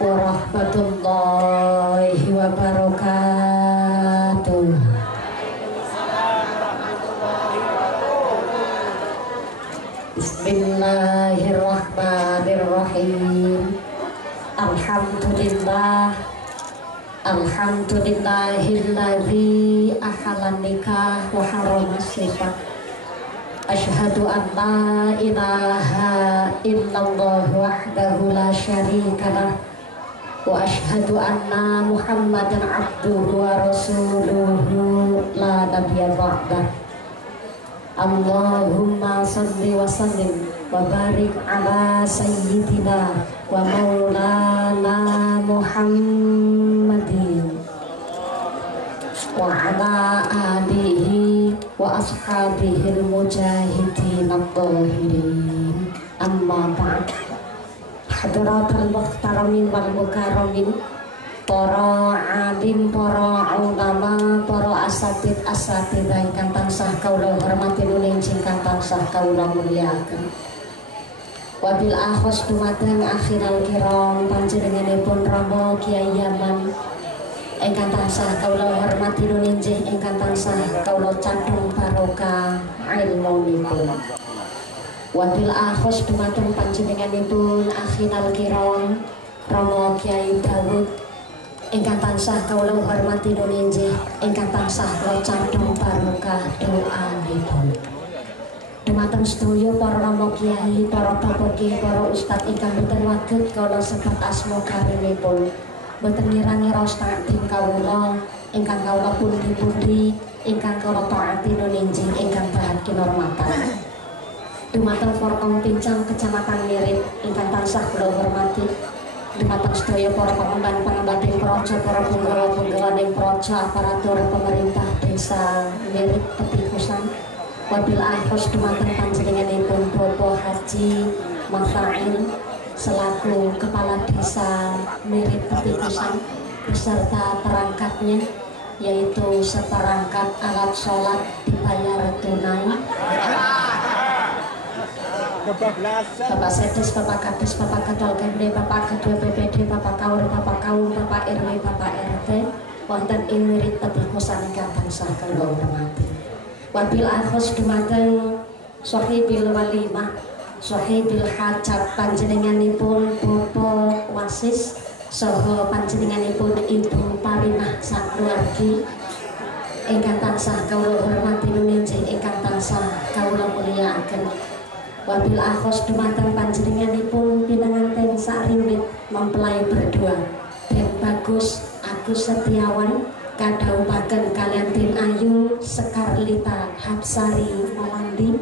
warahmatullahi wabarakatuh. Bismillahirrahmanirrahim. Alhamdulillah, alhamdulillahilladzi ahalan nikah wa harrama sifat. Asyhadu an la ilaha illallah wahdahu la syarikalah wa asyhadu anna Muhammadan abduhu wa rasuluhu la nabiyya ba'dah. Allahumma salli wa sallim wa barik ala sayyidina wa maulana Muhammadin wa ala alihi wa ashabihil mujahidin at-tahirin. Amma ba'd. Hadratul muhtaramin wal mukarramin, para alim, para ulama, para asatid ingkang tansah kaula hormati nuling ingkang tansah kaula mulyakaken. Wabil akhos dumateng akhiral kiram panjenenganipun Rama Kyai Yaman ingkang tansah kaula hormati nuling ingkang tansah kaula candung barokah ilmunipun. Wabil akhos dumateng panjenenganipun akhiral kiram Rama Kyai Dawud ingkang tansah kaula hormati nuling ingkang tansah kaula candung barokah doanipun. Dumateng sedaya para rama kiai, para bapak kiai, para ustad ingkang boten waget kaula sebat asma karimipun, boten ngira-ngira statin kaula ingkang kaula pundi-pundi ingkang kaula taati nuninjing ingkang bahat kinurmatan. Dumateng Forkom Pincang Kecamatan Mirit ingkang tansah kula hormati, dumateng sedaya para pengemban ing praja, para punggawa ing praja, aparatur pemerintah desa Mirit Petikusan. Wabil akhos dumateng panjenenganipun Bapak Haji Mafail selaku Kepala Desa Mirit Petikusan beserta perangkatnya, yaitu seperangkat alat sholat dibayar tunai. Bapak Sedes, Bapak Kades, Bapak Ketua Kemde, Bapak Ketua BPD, Bapak Kaur, Bapak Kaum, Bapak RW, Bapak RT wonten ing Mirit Petikusan ingkang tansah kula hormati. Wabil akhos dumateng sahibil walimah, sahibil hajat panjenenganipun Bapak Wasis saha panjenenganipun Ibu Parinah sakeluargi ingkang tansah kawula hormati nuninjing ingkang tansah kawula mulyakaken. Wabil akhos dumateng panjenenganipun pinanganten sakriwit mempelai berdua Den Bagus Agus Setiawan kadhawuhaken kalian Den Ayu Sekarlita Hapsari Malandi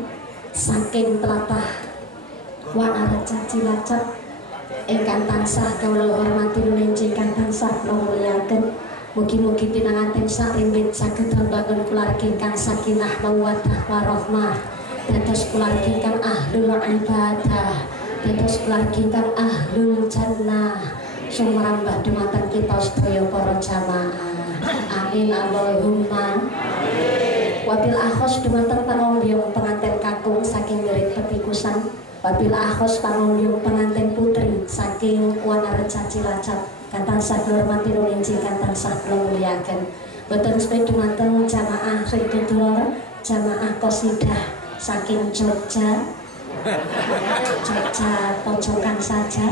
saking tlatah Wanareca Cilacap ingkang tansah kawula hormati nuninjing ingkang tansah kula mulyakaken. Mugi-mugi pinanganten sakriwit saged mbangun keluarga ingkang sakinah mawaddah warahmah, dados keluarga ingkang ahlul ibadah, dados keluarga ingkang ahlul jannah, sumrambah dumateng kita sedaya para jamaah. Amin Allahumma. Wabil akhos dumateng pangunjung pengantin kakung saking Mirit Petikusan. Wabil akhos pangunjung pengantin putri saking Wanareca Cilacap kantang sakula hormati nuninjing kantang sakula mulyakaken. Boten sepe dumateng jamaah Ridhodulur, jamaah qasidah saking Jogja pojokan saja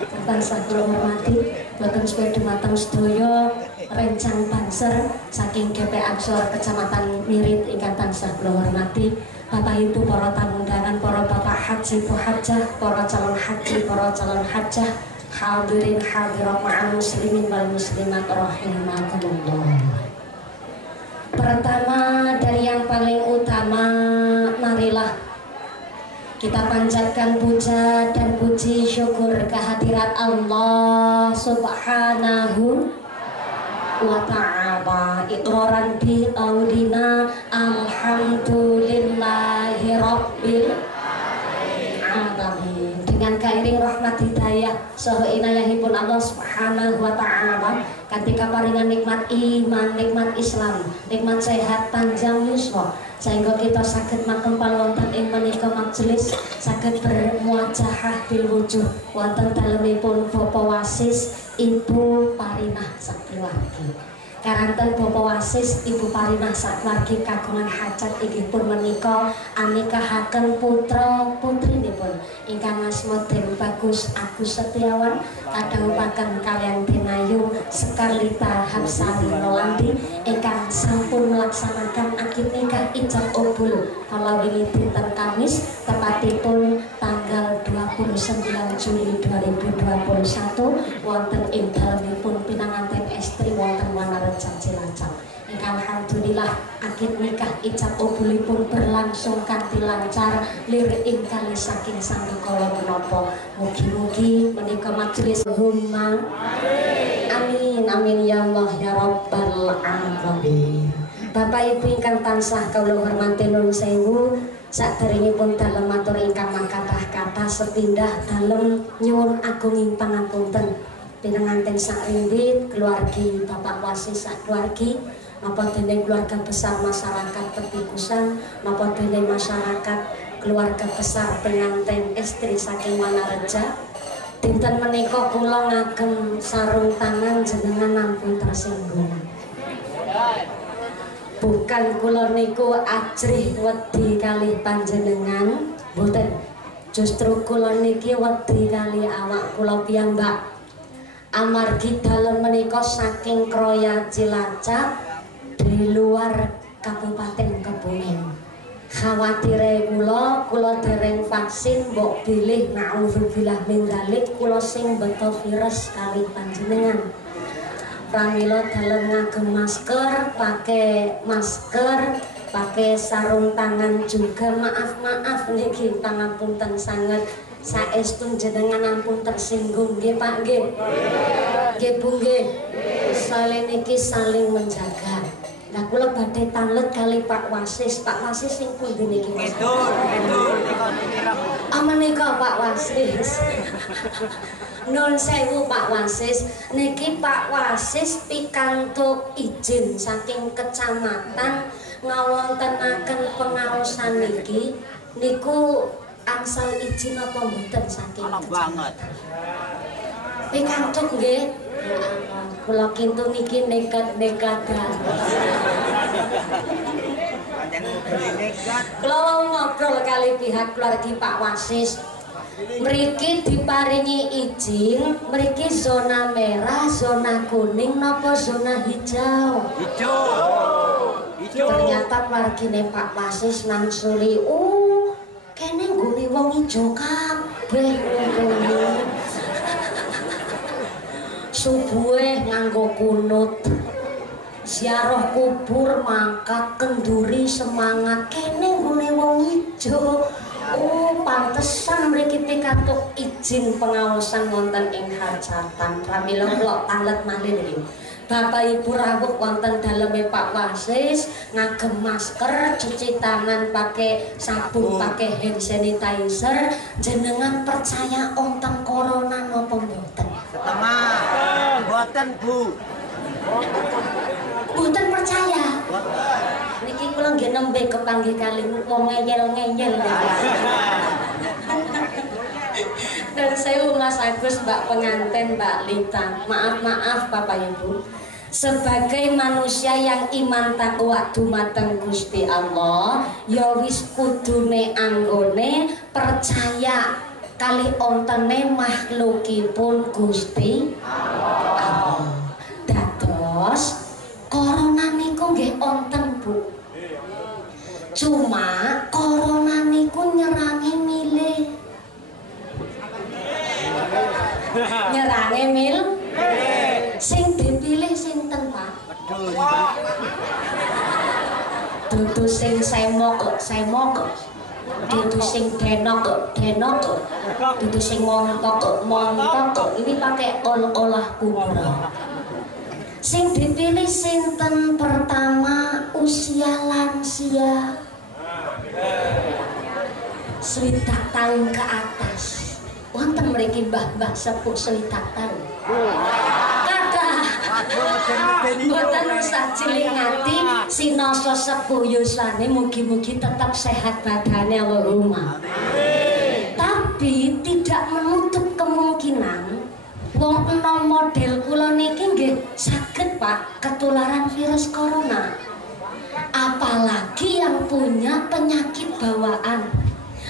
kantang sakula hormati. Boten sepe dumateng sedaya rencang banser saking GP Ansor Kecamatan Mirit ingkang tansah kula hormati. Bapak Ibu para tamu undangan, para bapak haji bu hajah, para calon haji, para calon hajah, hadirin hadirat ma'al muslimin wal muslimat rahimakumullah. Pertama dari yang paling utama, marilah kita panjatkan puja dan puji syukur kehadirat Allah Subhanahu wa ta'ala, iqraran bi qaulina alhamdulillahi rabbil alamin. Dengan kairing rahmat hidayah saha inayahipun Allah Subhanahu wa ta'ala ketika paringan nikmat iman, nikmat Islam, nikmat sehat panjang yuswa, sehingga kita saged makempal wonten ing menika majelis, saged bermuajahah bil wujuh wonten dalemipun Bapak Wasis Ibu Parinah sakeluargi. Karanten Bapak Wasis Ibu Parinah sakeluargi kagungan hajat inggih pun menika anikahaken putra putrinipun ingkang asma Den Bagus Agus Setiawan kadhawuhaken kaliyan Denayu Sekarlita Hapsari Rolandi ingkang sampun melaksanakan akad nikah ijab kabul kala wingi dinten Kamis tepatipun tanggal 29 Juli 2021 wonten ing dalemipun pinanganten estri wonten Wanareja Cilacap. Ingkang alhamdulillah akad nikah ijab kabulipun berlangsung kanthi lancar lir ing kali saking sanggakala menapa. Mugi-mugi menika majelis humma amin amin ya Allah ya rabbal alamin. Bapak Ibu ingkang tansah kawula hormati nuwun sewu, saderengipun dalem matur ingkang makathah-kathah sepindah dalem nyuwun agunging pangapunten pinanganten sakrimbit keluargi Bapak Wasis sakeluargi napa dene keluarga besar masyarakat Petikusan napa dene masyarakat keluarga besar pengantin istri saking Wanareja. Dinten menika kula ngagem sarung tangan jenengan ampun tersinggung. Bukan kula niku ajrih wedi kalih panjenengan, mboten. Justru kula niki wedi kalih awak kula piyambak. Amargi dalem menika saking Kroya Cilacap di luar Kabupaten Kebumen. Khawatire kula dereng vaksin mbok bilih naudzubillah min dzalik kula sing beto virus kalih panjenengan. Pramila dalem ngagem masker, pakai masker, pakai sarung tangan juga. Maaf niki pangapunten sanget saestu jenengan ampun tersinggung nggih Pak nggih. Nggih Bu nggih. Saling niki saling menjaga. Nah kula badhe talet kali Pak Wasis. Pak Wasis sing pundi niki Mas? Betul. Menika Pak Wasis. Nun sewu Pak Wasis, niki Pak Wasis pikantuk izin saking kecamatan ngawontenaken pengaosan niki niku angsal izin apa mboten saking banget. Pikantuk nggih. Kula kintu niki nekat-nekatan. Kula ngobrol kali pihak keluarga Pak Wasis. Mriki diparingi izin, mriki zona merah, zona kuning, napa zona hijau? Hijau. Ternyata wargine Pak Wasis nangsuli, kene nggone wong ijo kabeh. Subuhe nganggo kunut, ziarah kubur, mangkat kenduri semangat, kene nggone wong ijo. Pantesan mriki pikantuk izin pengaosan wonten ing hajatan. Pramila kula talet malih niki. Bapak Ibu rawuh wonten daleme Pak Wasis ngagem masker, cuci tangan pakai sabun, pakai hand sanitizer. Jenengan percaya wonten corona napa mboten? Setengah. Mboten Bu. Mboten percaya. Niki kula nggih nembe kepanggih kali wong ngeyel-ngeyel. Dan saya Mas Agus, Mbak pengantin, Mbak Lita. Maaf Bapak Ibu. Sebagai manusia yang iman takwa dumateng Gusti Allah, ya wis kudune anggone percaya kali ontene makhlukipun Gusti Allah. Dados corona niku nggih onten Bu. Cuma corona niku nyerangi milih. Nyerangi sing dipilih sinten Pak? Dudu sing semok, dudu sing denok, dudu sing montok. Ini pakai olah kubra. Sing dipilih sinten pertama usia lansia 60 tahun ke atas. Wonten mriki mbah-mbah sepuh 60 tahun. Kata Mboten usah cilik ngati sinoso sepuh yuswane mugi-mugi tetap sehat badane Allahumma. Tapi tidak menutup kemungkinan wong enom model kula niki nggih saged Pak ketularan virus corona. Apalagi yang punya penyakit bawaan,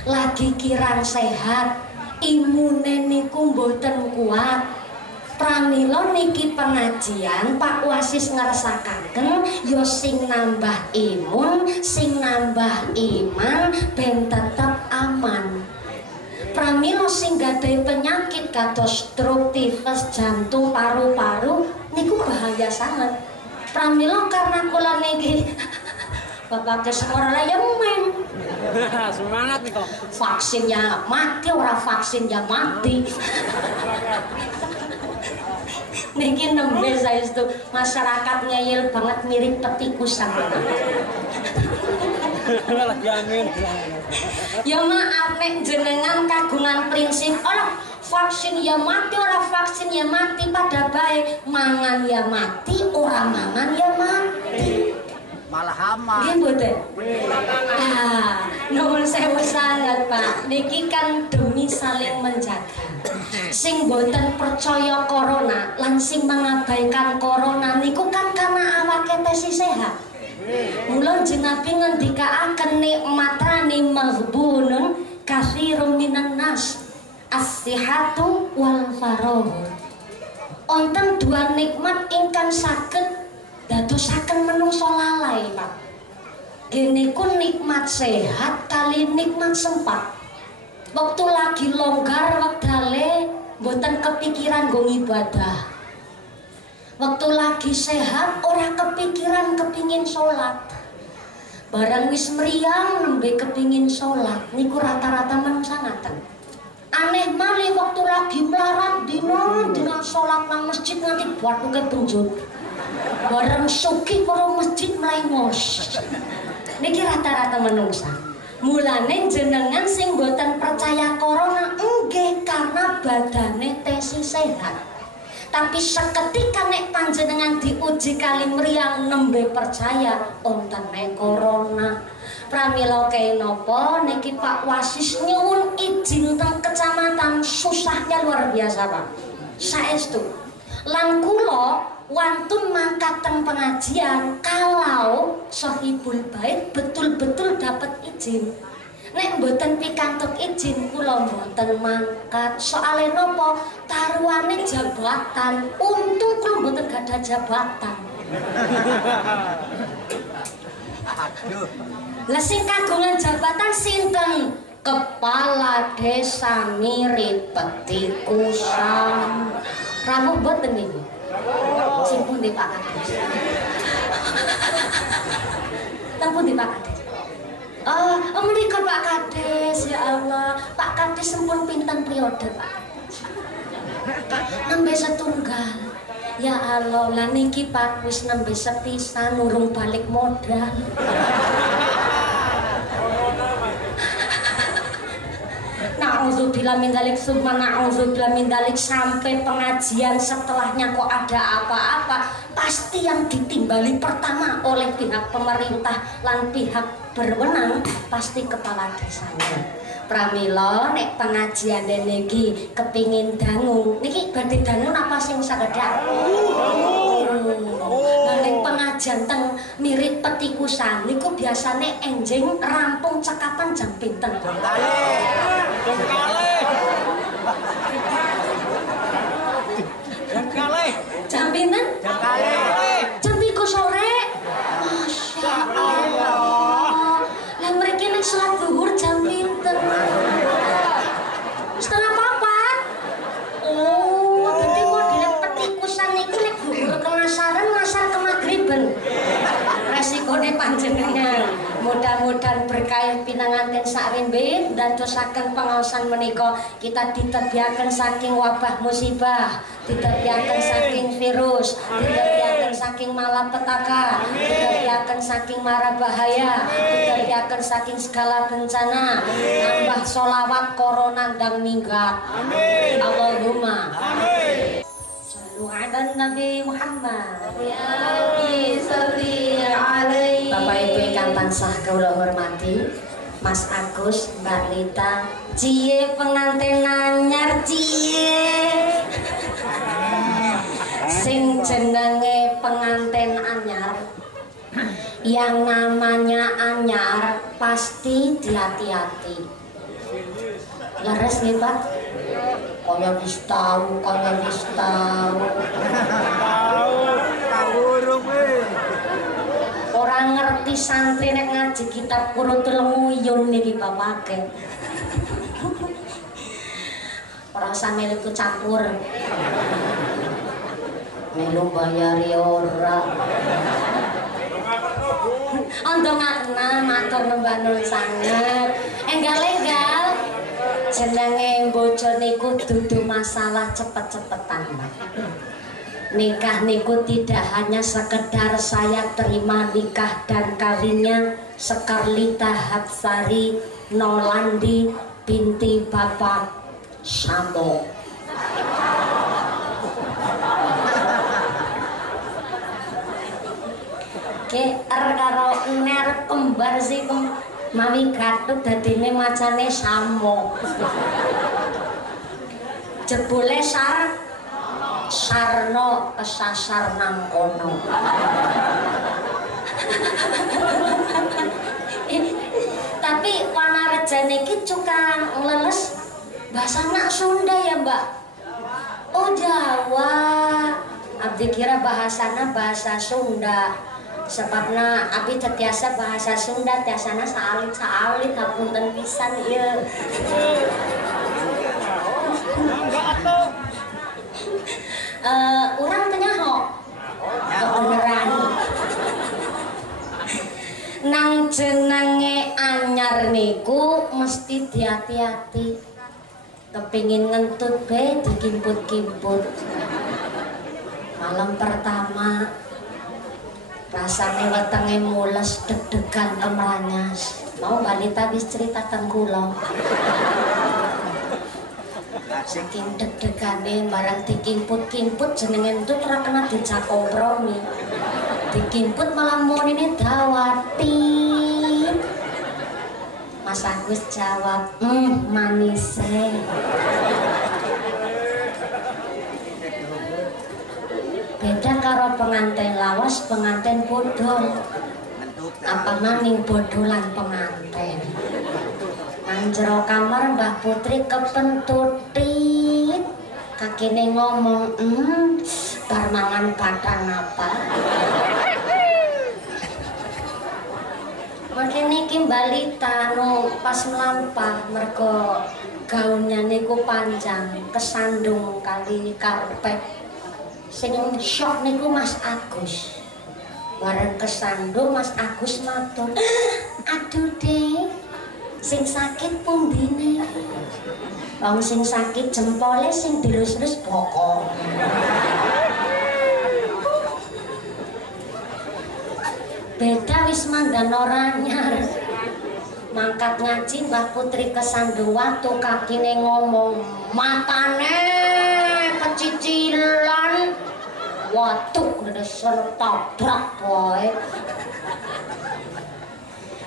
lagi kirang sehat, imune niku mboten kuat. Pramila niki pengajian Pak Wasis ngersakaken yo sing nambah imun, sing nambah iman ben tetep aman. Pramila sing gadhahi penyakit kados stroke, tifus, jantung, paru-paru niku bahaya sangat. Pramila karena kula niki Bapak kesemora ya men. Semangat nih kok. Vaksinnya mati, ora vaksinnya mati. Niki nembe saestu masyarakat ngeyel banget mirip petikusan. Lagi amin. Ya maaf nek jenengan kagungan prinsip Allah vaksin ya mati, ora vaksin ya mati pada baik, mangan ya mati, ora mangan ya mati. Malah aman. Nggih mboten? Nuwun sewu sanget Pak. Niki kan demi saling menjaga. Sing mboten percaya corona lan sing mengabaikan corona niku kan karena awake tesih sehat. Mula Nabi ngendikaaken nikmatani maghbunun katsirun minan nas as-sihhatu wal faragh. Onten dua nikmat ingkang saged dadosaken menungso lalai Pak. Gini ku nikmat sehat kali nikmat sempat. Waktu lagi longgar wektale mboten kepikiran go ibadah. Waktu lagi sehat ora kepikiran kepingin sholat. Barang wis meriang nembe kepingin sholat niku rata-rata menungsa ngaten. Aneh malih waktu lagi melarat dina sholat nang masjid nganti buatuke benjut. Bareng sugih para masjid mlengos. Niki rata-rata menungsa. Mulane jenengan sing mboten percaya corona nggih karena badane tesih sehat. Tapi seketika nek panjenengan diuji kali meriang nembe percaya ontene corona. Pramila kaya napa niki Pak Wasis nyuwun izin teng kecamatan susahnya luar biasa Pak. Saestu. Lan kula wantun mangkat teng pengajian kalau Sohibul Bait betul-betul dapat izin. Nek mboten pikantuk izin kula mboten mangkat. Soale napa? Taruhane jabatan. Untung kula mboten gadah jabatan. Aduh. Lah sing kagungan jabatan sinten? Kepala Desa Mirip Petikusan. Ramu mboten niku. Sing pundi Pak Kades? Teng pundi Pak Kades? Oh, menika Pak Kades, ya Allah. Pak Kades sampun pinten periode Pak? Nembe setunggal. Ya Allah, lah niki Pak wis nembe sepisan urung balik modal. Na'udzubillah min dzalik summa na'udzubillah min dzalik. Sampai pengajian setelahnya kok ada apa-apa, pasti yang ditimbali pertama oleh pihak pemerintah lan pihak berwenang pasti kepala desanya. Pramila nek pengajian niki kepingin dangu niki badhe dangu apa sing sakedhak. Nek pengajian teng Mirip Petikusan niku biasane enjing rampung cekapan jam pinten? Jam kalih. Jam pinten? Jam kalih. Jam 3 sore. Masya Allah. Lah mriki nek salat zuhur jam pinten? Setengah papat. Oh, dadi model petikusan niku nek zuhur kemasaran ngasar ke maghriben. Resikone panjenengan. Mudah-mudahan berkah pinanganten sakrimbe dadosaken pangaosan menika kita ditebiaken saking wabah musibah, ditebiaken saking virus, ditebiaken saking malapetaka, ditebiaken saking mara bahaya, ditebiaken saking segala bencana. Nambah sholawat corona ndang minggat. Amin. Allahumma. Amin. Sallu ala ala Nabi Muhammad. Ya Rabbi sholli alaihi. Bapak Ibu ingkang tansah kula hormati, Mas Agus, Mbak Lita, cie pengantin anyar cie. Sing jenenge pengantin anyar, yang namanya anyar pasti hati-hati. Leres nih Pak? Kaya wis tau, kaya wis tau. Orang ngerti santri nek ngaji kitab kurut lenguyun niki bapake. Ora usah melu campur. Melu bayar ya ora. Ondongakna matur nembah nun sanget. Enggal-enggal jenenge bojo niku dudu masalah cepet-cepetan. Nikah niku tidak hanya sekedar saya terima nikah dan kawinnya Sekarlita Hapsari Nolandi binti Bapak Sambo. Karo ner kembar sih mami gatuk dadine macane Samo. Jebule Sarno kesasar nang kono. Tapi Wanarejane iki cukang leles bahasa anak Sunda ya Mbak? Oh Jawa. Abdi kira bahasana bahasa Sunda. Sebabna abi tetiasa bahasa Sunda tiasana saalit hapunten pisan ieu. Urang teh nyaho. Beneran. Nang jenenge anyar niku mesti hati-hati. Kepingin ngentut be dikimput-kimput. Malam pertama rasane wetenge mules deg-degan emranyas. Mau balita wis cerita teng kula. Saking deg-degane barang dikimput-kimput jenenge entut ora kena dijak kompromi. Dikimput malah monine dawati. Mas Agus jawab, manis beda karo pengantin lawas, pengantin bodol. Apa maning bodolan pengantin. Nang jero kamar Mbah Putri kepentutit. Kakine ngomong, bar mangan batang apa? Makin niki Mbak Lita pas melampah mergo gaunnya niku panjang kesandung kali karpet. Sing syok niku Mas Agus. Bareng kesandung Mas Agus matur, aduh Dek, sing sakit pundine. Wong sing sakit jempole, sing dilus-lus bokong. Beda wis mandan oranyar. Mangkat ngaji Mbah Putri kesandung waktu kakine ngomong, matane kecicilan. Waduh, udah tabrak boy.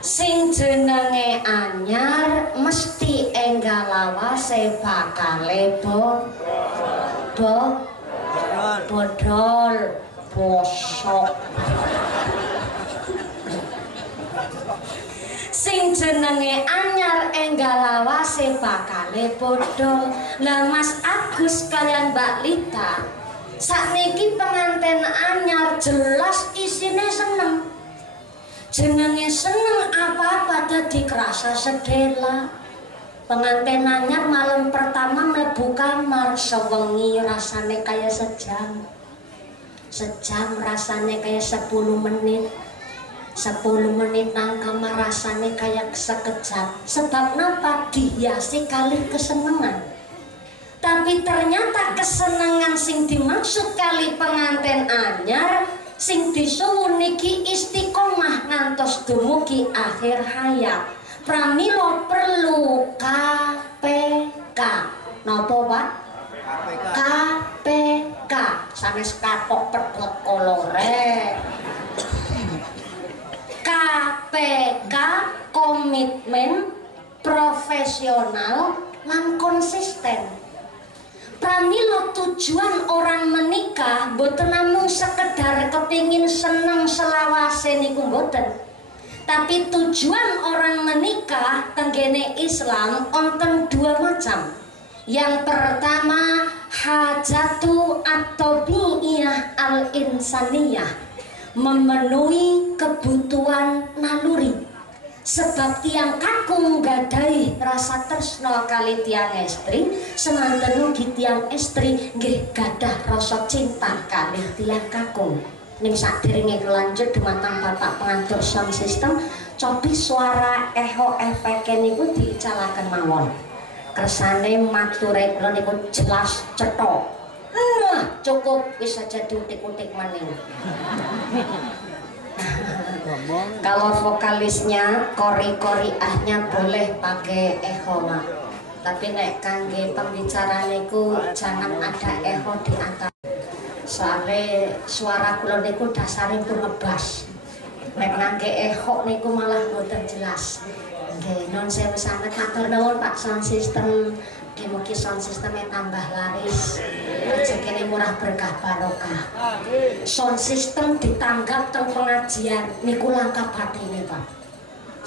Sing jenenge anyar mesti enggal lawase bakale bodol bosok. Sing jenenge anyar enggal lawase bakale bodol. Lah Mas Agus kalian Mbak Lita sakniki pengantin anyar jelas isine seneng. Jenenge seneng apa-apa dadi kerasa sedela. Pengantin anyar malam pertama mlebu kamar sewengi rasane kaya sejam. Sejam rasane kaya 10 menit. 10 menit nang kamar rasane kaya sekejap. Sebab napa dihiasi kali kesenengan. Tapi ternyata kesenangan sing dimaksud kali pengantin anyar sing disuwun niki istiqomah ngantos dumugi akhir hayat. Pramila perlu KPK. Napa Pak? KPK. sanes katok pedhot kolore. KPK komitmen profesional lan konsisten. Pramila tujuan orang menikah boten namung sekedar kepingin seneng selawase niku boten. Tapi tujuan orang menikah tenggene Islam wonten dua macam. Yang pertama hajatu at-tabi'iyah al-insaniyah, memenuhi kebutuhan naluri. Sebab tiang kakung gadai rasa tresno kali tiang estri, semanten ugi tiang estri nggih gadah rasa cinta kali tiang kakung. Ning sadèrènge lanjut dumateng Bapak pengatur sound system, cobi suara eho efeke niku diicalaken mawon. Kersane mature kula niku jelas cetha. Nah, cukup wis aja diutik-utik maning. Kalau vokalisnya kori-koriahnya boleh pakai echo mak. Tapi nek kangge pembicara niku jangan ada echo di antara. Soalnya suara kula niku dasaripun ngebas. Nek ngangge echo niku malah mboten jelas. Nggih, non sewu sanget matur nuwun Pak sound system. Mugi sound systemnya tambah laris, rezekine murah berkah barokah. Sound system ditanggap teng pengajian niku langkah bathine Pak.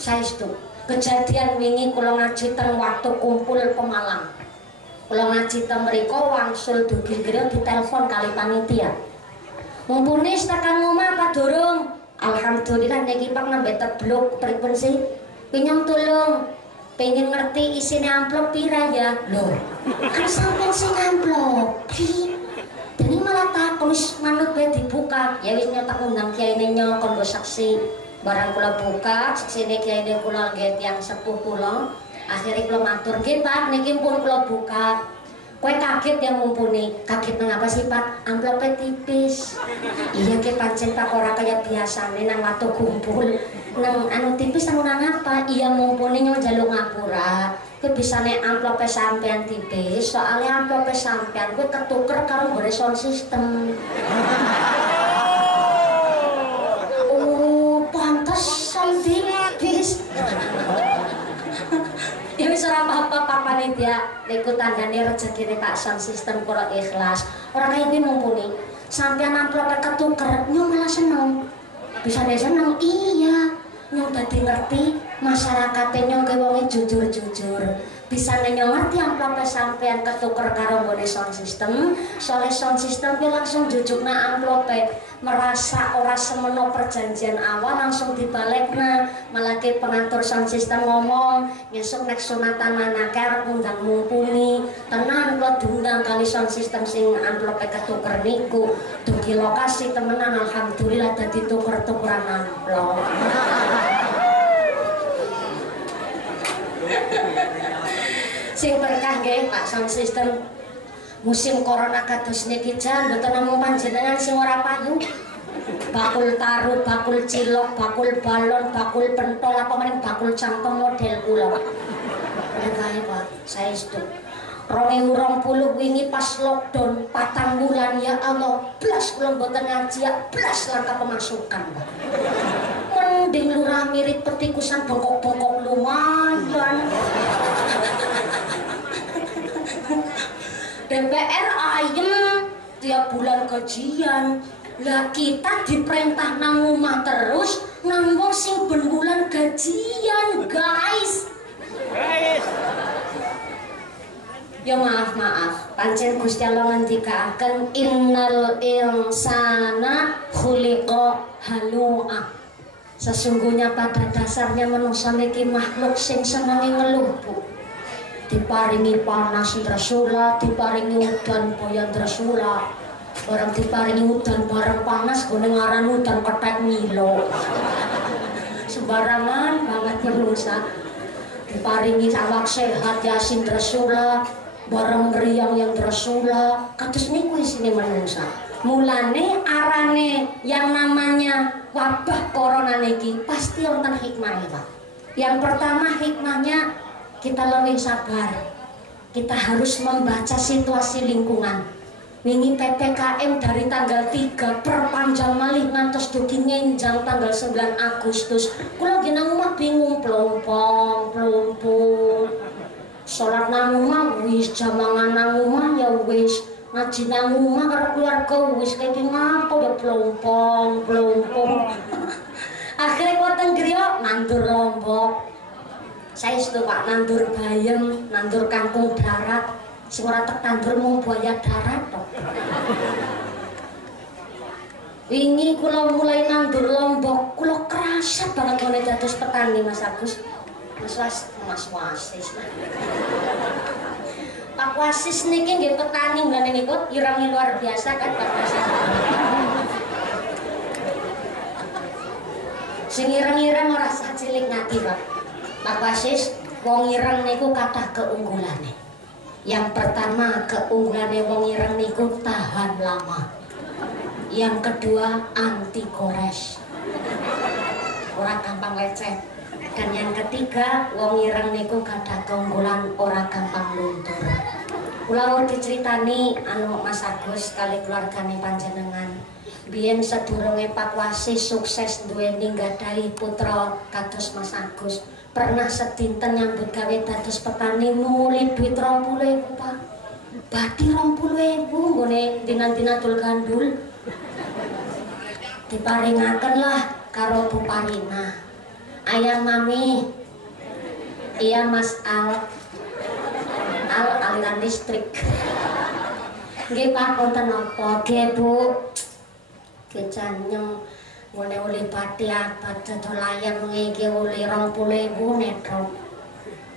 Saestu kejadian wingi kula ngaji teng waktu kumpul Pemalang. Kula ngaji teng mriku wangsul dugi griya ditelepon kali panitia. Mumpune tekan omah apa durung? Alhamdulillah niki Pak nembe teblok pripun sih? Pinyong tulung. Pengen ngerti isinya amplop pira ya? Loh, kan sampai sing amplop ini malah takut manut bae dibuka. Ya wis nyotak undang kiyaine nyo kon go saksi. Barang kula buka, saksine kiyaine kula nggih tiyang sepuh kula. Akhire kula matur, "Nggih Pak, niki pun kula buka." Kowe kaget ya mumpuni. Kaget nang apa sih Pak? Amplopnya tipis. Iya ke pancen Pak ora kaya biasane nang waktu kumpul. Nang anu tipis nang apa? Iya mumpuni nyong jaluk ngapura. Kowe bisane amplopnya sampean tipis, soalnya amplopnya sampean kowe ketuker karo nggone sound system. Oh, pantes sound tipis. Ya wis ora apa-apa Pak panitia, niku tandane rezekine Pak sound system kula ikhlas. Ora kaya kuwi mumpuni. Sampeyan amplopnya ketuker, nyong malah seneng. Bisa seneng, iya. Nyong dadi ngerti masyarakate nyong ke wonge jujur-jujur. Bisa nyong ngerti amplopnya sampeyan ketuker karo nggone sound system. Soale sound system ki langsung jujukna amplopnya. Merasa ora semeno perjanjian awal langsung dibalekna. Malah ke pengatur sound system ngomong, "Ngesuk nek sunatan manake arep ngundang mumpuni." Tenan kula diundang kali sound system sing amplopnya ketuker niku. Dugi lokasi temenan alhamdulillah dadi tuker-tukeran amplop. Sing berkah nggih Pak sound system. Musim corona kados niki jan mboten namung panjenengan sing ora payu. Bakul taruh, bakul cilok, bakul balon, bakul pentol apa meneh bakul cangkem model kula. Berkah Pak, saestu. 2020 wingi pas lockdown 4 bulan ya Allah, blas kula mboten ngaji, blas langkah pemasukan Pak. Mending lurah mirip petikusan bongkok-bongkok lumayan. DPR ayem tiap bulan gajian. Lah kita diperintah nang omah terus nang wong sing ben bulan gajian, guys. Ya maaf, pancen Gusti Allah ngendikaaken innal insana khuliqa halu'a. Sesungguhnya pada dasarnya manusia niki makhluk sing senenge ngeluh, Bu. Diparingi panas Drasula, diparingi udan boyan Drasula. Barang diparingi udan bareng panas gone ngaran udan ketek Milo. Sembarangan banget menungsa. Diparingi awak sehat Yasin Drasula, bareng meriang yang Drasula. Kados niku isine menungsa. Mulane arane yang namanya wabah corona niki pasti wonten hikmahnya, Pak. Yang pertama hikmahnya kita lebih sabar. Kita harus membaca situasi lingkungan. Wingi PPKM dari tanggal 3 perpanjang malih ngantos dugi ngenjang tanggal 9 Agustus. Kula nggih nang omah bingung plompong. Salat nang omah wis, jamangan nang omah ya wis, ngaji nang omah karo keluarga wis, kaya ngapa ya plompong. Akhirnya kula teng griya nandur Lombok. Saestu Pak nandur bayem, nandur kangkung darat. Sing ora tek tandur mung buaya darat tok. Wingi kula mulai nandur Lombok, kula kerasa banget ngene dados petani Mas Agus. Mas Wasis. Pak Wasis niki nggih petani ngene niku ireng luar biasa kan Pak Wasis. Sing ireng-ireng ora sak cilik ngati Pak. Pak Wasis, wong ireng niku kathah keunggulane. Yang pertama keunggulannya wong ireng niku tahan lama. Yang kedua anti gores, ora gampang lecet. Dan yang ketiga wong ireng niku gadah keunggulan ora gampang luntur. Kula mau diceritani Mas Agus kali keluargane panjenengan. Biyen sedurunge Pak Wasis sukses duweni nggadahi putra kados Mas Agus. Pernah sedinten nyambut gawe dados petani muli duit 20.000 Pak. Badi 20.000 nggone dina-dina dul gandul. Diparingaken lah karo Bu Parina. Ayah Mami. Iya Mas Al aliran listrik. Nggih Pak konten napa? Nggih Bu. Kecanyem ngene uli pati abad dodol layang ngiki uli 20.000 netro.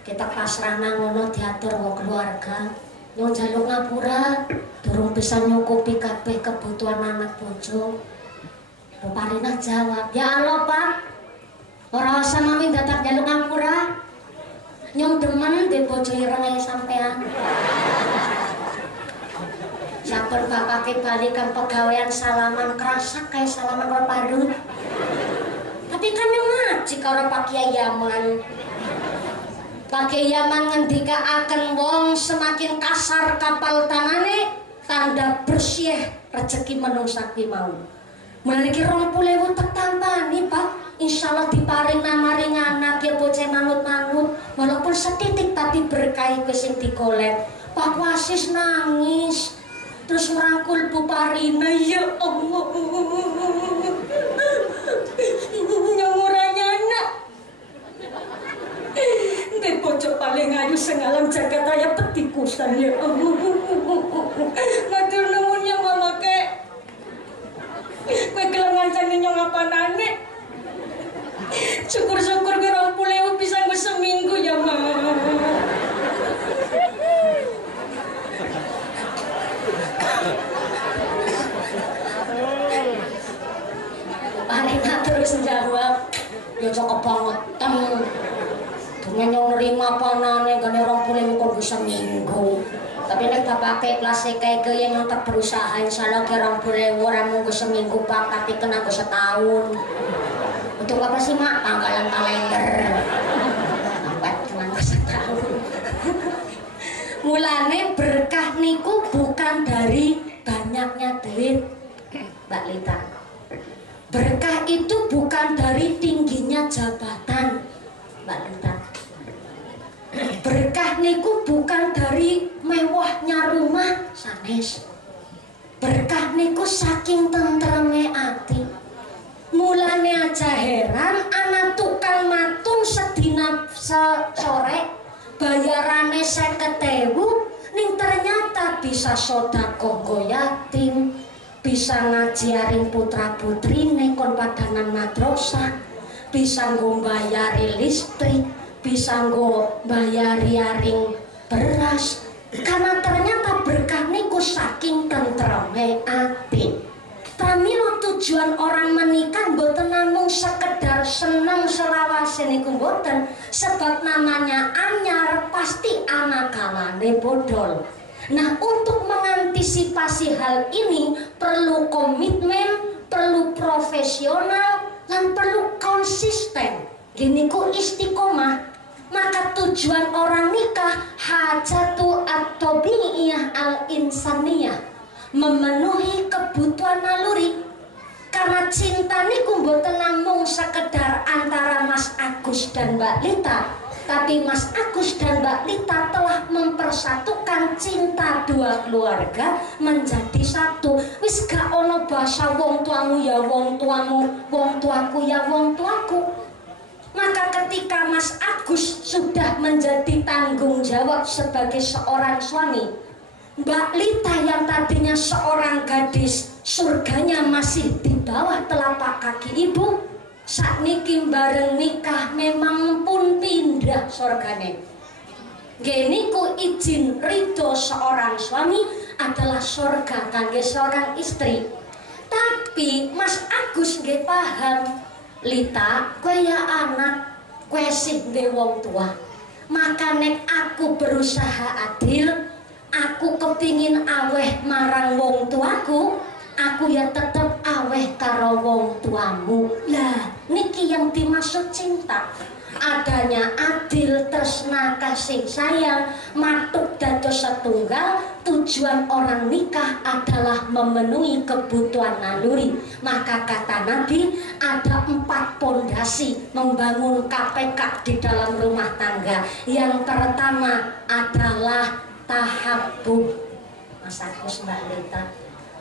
Kita pasrahna ngono diatur karo keluarga. Nyong jaluk ngapura durung bisa nyukupi kabeh kebutuhan anak bojo. Bu Parina jawab, "Ya Allah, Pak. Ora usah Mami dadak jaluk ngapura. Nyong demen di bojo ireng sampean." Sampun bapake balikan pegawean salaman kerasa kayak salaman karo Parut. Tapi kan yang ngaji karo Pak Kiai Yaman. Pak Kiai Yaman ngendikaaken wong semakin kasar kapal tangane tanda bersih rezeki menungsa ki mau. Mulai 20.000 tetampani Pak. Insyaallah diparing namaring anak ya bocah manut-manut walaupun setitik tapi berkah sing digolek. Pak Wasis nangis. Terus merangkul Bu Parina, ya Allah, nyong ora nyanak. Nggih bocah paling ayu sengalam jagat raya petikusan ya Allah. Matur nuwun ya Mama kek. Kowe gelem ngancani nyong apanane. Syukur-syukur ke 20.000 bisa nggo seminggu ya Mama. Parina terus jawab, ya cocok banget dengan yang nerima panane gane 20.000 kok bisa minggu. Tapi nek bapake kelas kayak gaya yang tak berusaha insyaallah ke 20.000 orang minggu seminggu Pak, tapi kena aku setahun. Untuk apa sih Mak? Tanggalan kalender. Nampak kena setahun. Mulane berkah niku bukan dari banyaknya duit Mbak Lita. Berkah itu bukan dari tingginya jabatan Mbak Lita. Berkah niku bukan dari mewahnya rumah sanes. Berkah niku saking tentreme ati. Mulane aja heran anak tukang matung sedina sore bayarane 50.000 ning ternyata bisa sedekah go yatim, bisa ngajarin putra putrine kon padanan madrasah, bisa nggo bayari listrik, bisa nggo bayari aring beras. Karena ternyata berkah niku saking tentreme ati. Pramila tujuan orang menikah mboten namung sekedar seneng selawase niku mboten, sebab namanya anyar pasti anakalane bodol. Nah, untuk mengantisipasi hal ini perlu komitmen, perlu profesional, dan perlu konsisten. Gini ku istiqomah. Maka tujuan orang nikah hajatu at-tabi'iyah al-insaniyah, memenuhi kebutuhan naluri. Karena cinta niku mboten namung sekedar antara Mas Agus dan Mbak Lita, tapi Mas Agus dan Mbak Lita telah mempersatukan cinta dua keluarga menjadi satu. Wis gak ono bahasa wong tuamu ya wong tuamu, wong tuaku ya wong tuaku. Maka ketika Mas Agus sudah menjadi tanggung jawab sebagai seorang suami, Mbak Lita yang tadinya seorang gadis, surganya masih di bawah telapak kaki ibu, sakniki bareng nikah memang pun pindah surgane. Geniku izin ridho seorang suami adalah surga kangge seorang istri. Tapi Mas Agus nggih paham, Lita, kowe ya anak, kowe sih nggih wong tua. Maka nek aku berusaha adil, aku kepingin aweh marang wong tuaku, aku ya tetep aweh karo wong tuamu. Lah, niki yang dimaksud cinta. Adanya adil, tresna, kasih sayang, matuk dados setunggal. Tujuan orang nikah adalah memenuhi kebutuhan naluri. Maka kata Nabi, ada 4 pondasi membangun KPK di dalam rumah tangga. Yang pertama adalah tahabbub. Mas Agus, Mbak Lita,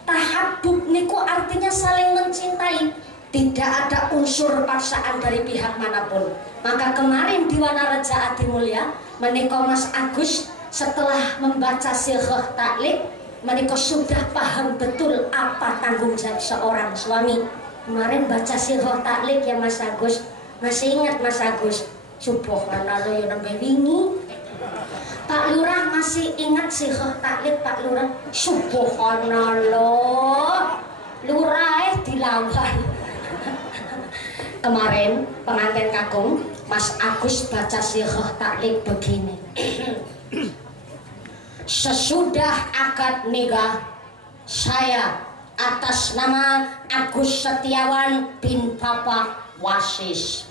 tahabbub niku artinya saling mencintai. Tidak ada unsur paksaan dari pihak manapun. Maka kemarin di Wanareja Adi Mulya, menika Mas Agus setelah membaca sirah taklid, menika sudah paham betul apa tanggung jawab seorang suami. Kemarin baca sirah taklid ya Mas Agus, masih ingat Mas Agus? Subhanallah ya nembe wingi. Pak Lurah masih ingat sirah taklid Pak Lurah? Subhanallah, Lurah dilawan. Kemarin pengantin kakung Mas Agus baca sirah taklid begini. Sesudah akad nikah, saya atas nama Agus Setiawan bin Papa Wasis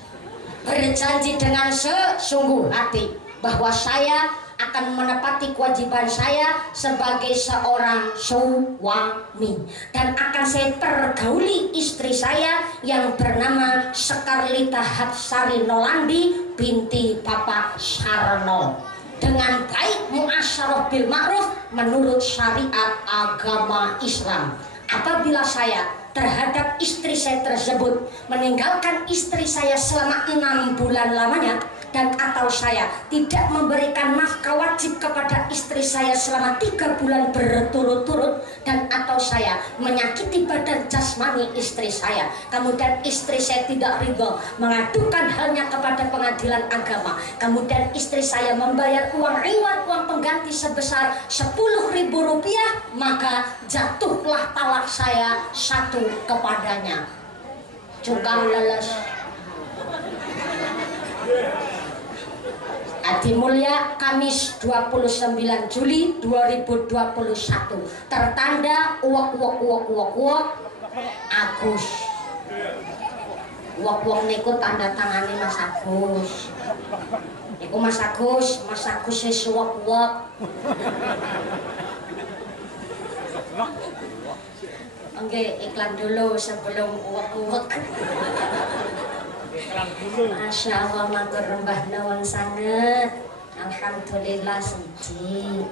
berjanji dengan sesungguh hati bahwa saya akan menepati kewajiban saya sebagai seorang suami dan akan saya pergauli istri saya yang bernama Sekarlita Hapsari Nolandi binti Bapak Sarno dengan baik, muasyarah bil ma'ruf menurut syariat agama Islam. Apabila saya terhadap istri saya tersebut meninggalkan istri saya selama 6 bulan lamanya, dan atau saya tidak memberikan nafkah wajib kepada istri saya selama 3 bulan berturut-turut, dan atau saya menyakiti badan jasmani istri saya, kemudian istri saya tidak ridho, mengadukan halnya kepada pengadilan agama, kemudian istri saya membayar uang riwat, uang pengganti sebesar Rp10.000, maka jatuhlah talak saya 1 kepadanya. Cungkang leles. Adi Mulya, Kamis 29 Juli 2021, tertanda uwak Agus. Uwak niku tanda tangane Mas Agus. Niku Mas Agus wis uwak. Oke, iklan dulu sebelum uwak. Masya Allah, matur rembah nuwun sanget. Alhamdulillah siji.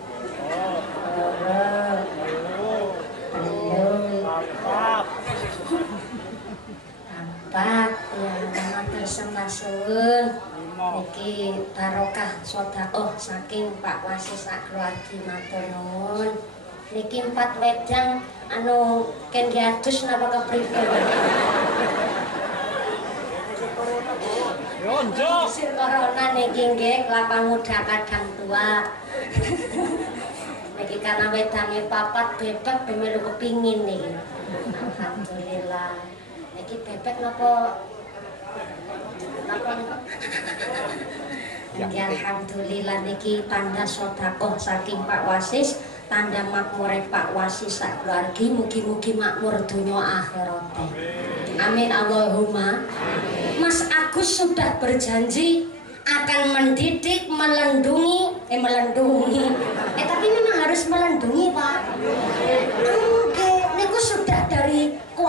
Empat ya, matur sembah suwun. Niki barokah sedekah saking Pak Wasis sak keluargi, matur nuwun. Niki 4 wedang anu ken diadus napa kepripun? Sir corona niki nggih kelapa muda kadang tua. Niki karena wedange 4 bebek bemelu kepingin niki. Alhamdulillah. Niki bebek napa niki alhamdulillah niki tanda sedekah saking Pak Wasis, tanda makmure Pak Wasis sak keluargi, mugi-mugi makmur dunya akhirate. Amin Allahumma. Mas Agus sudah berjanji akan mendidik, melindungi, tapi memang harus melindungi Pak.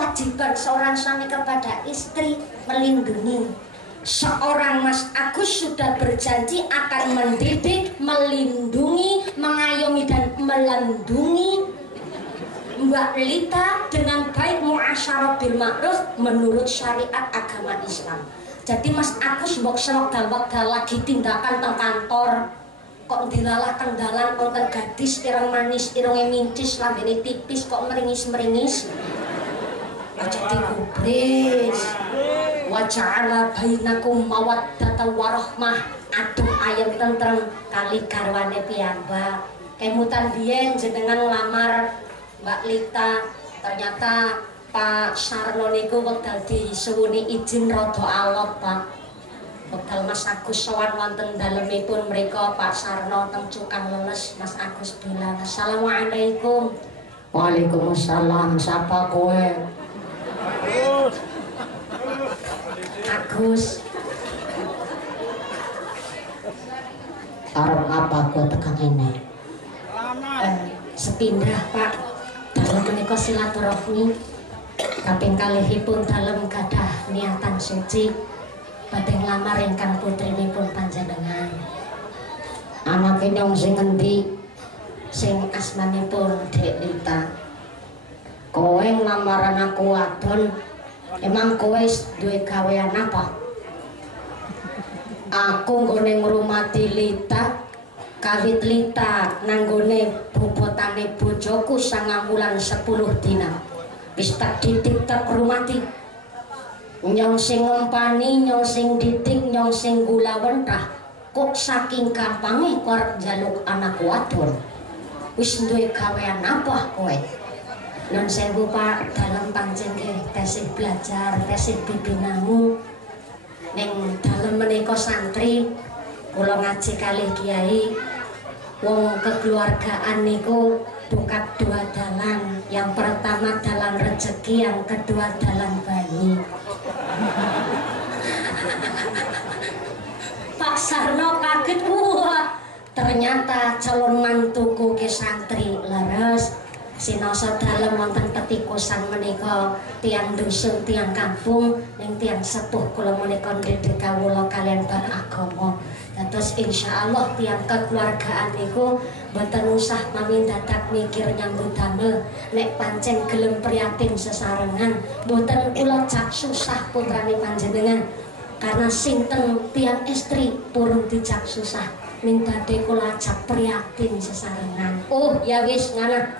kewajiban seorang suami kepada istri melindungi. Seorang Mas Agus sudah berjanji akan mendidik, melindungi, mengayomi dan melindungi Mbak Lita dengan baik, muasyarah bil ma'ruf menurut syariat agama Islam. Jadi Mas Agus mbok selok dal lagi tindakan teng kantor kok dilalah teng dalan wonten gadis ireng manis, irunge mincis, lambene tipis kok meringis-meringis. Aja digubris. Wa ja'ala bainakum mawaddatan warahmah, adem ayem tentrem kali garwane piyambak. Kemutan biyen jenengan nglamar Mbak Lita, ternyata Pak Sarno niku wekdal disuwuni izin rada alot, Pak. Wekdal Mas Agus sowan wonten dalemipun mriku Pak Sarno teng Cukang Leles, Mas Agus bilang, "Assalamualaikum." "Waalaikumsalam, sapa kowe?" "Agus." "Arep apa kowe tekan kene?" "Sepindah, Pak. Dalem menika silaturahmi. Kaping kalihipun dalem gadah niatan suci badhe nglamar ingkang putrinipun panjenengan." "Anake nyong sing endi?" "Sing asmanipun Dek Lita." "Kowe nglamaran aku wadon, emang kowe duwe gawean apa?" "Aku nggone ngrumati Lita, kawit Lita nanggone bobotane bojoku 9 wulan 10 dina. Wis tak didik tak rumati. Nyong sing ngempani, nyong sing didik, nyong sing gula wentah. Kok saking gampange kok arep njaluk anak wadon? Wis duwe gawean apa kowe?" "Nun sewu Pak, dalem pancen nggih tesih belajar, tesih bibinamu. Ning dalem menika santri kula ngaji kalih kiai. Wong kekeluargaan niku buka 2 dalan. Yang pertama dalan rezeki, yang kedua dalan bayi." Pak Sarno kaget, wah ternyata calon mantuku ke santri leres. Sinoso dalem wonten petikusan menika tiang dusun, tiang kampung, ning tiang sepuh kula menika ndhedhek kawula kalian bab agama. Terus insya Allah tiang kekeluargaan niku mboten usah mami dadak mikir nyambut damel. Nek pancen gelem prihatin sesarengan, mboten kula jak susah putrane panjenengan. Karena sinten tiang istri purun dijak susah, ning badhe kula jak prihatin sesarengan. Oh ya wis ngana.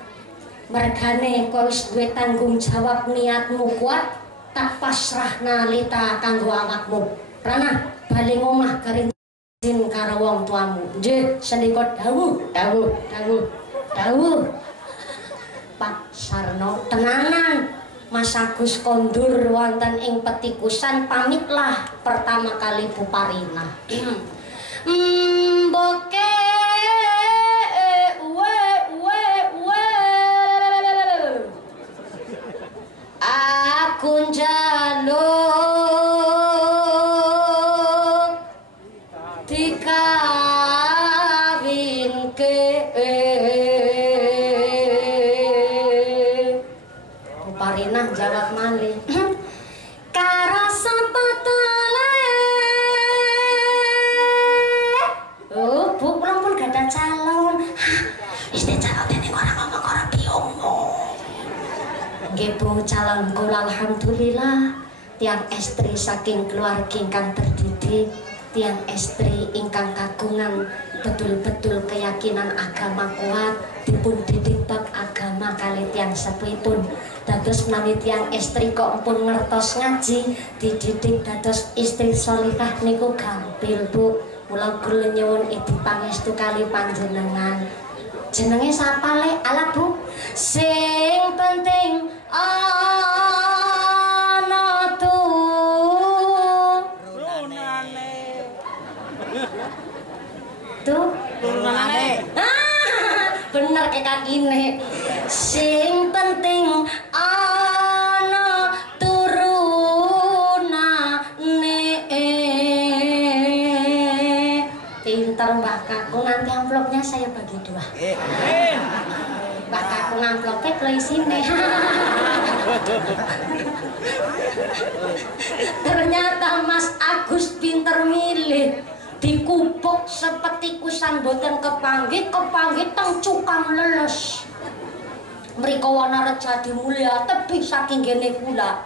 Mergane kowe wis duwe tanggung jawab, niatmu kuat, tak pasrahna Lita kanggo awakmu. Rana bali ngomah garing izin karo wong tuamu. Nggih, senika dawuh. Pak Sarno tenanan. Mas Agus kondur wonten ing petikusan, pamitlah pertama kali Bu Parina. Mboke aku njaluk dikawinke. Bu Parinah jawab malih, "Karo sapa tole?" "Oh, Bu, kula pun gadah calon." "Istri calon dene ora ngomong ora diomong." "Nggih Bu, calon kula alhamdulillah tiang estri saking keluarga ingkang terdidik, tiang estri ingkang kagungan betul-betul keyakinan agama kuat, dipun didik bab agama kali tiang sepuhipun. Dados menawi tiang estri kok pun ngertos ngaji, dididik dados istri sholihah niku gampil Bu. Mula kula nyuwun idi pangestu kali panjenengan." "Jenenge sapa le?" "Alah Bu, sing penting ana turunane." Bener kayak kakine. "Sing penting ana turunane." Pinter Mbak Kakung, nanti amplopnya saya bagi 2. bakal aku ngamplopnya kalau isine. Ternyata Mas Agus pinter milih. Dikupuk seperti kusang boten kepanggih teng cukang leles. Mriko Wanareja dimulya tebih saking gene kula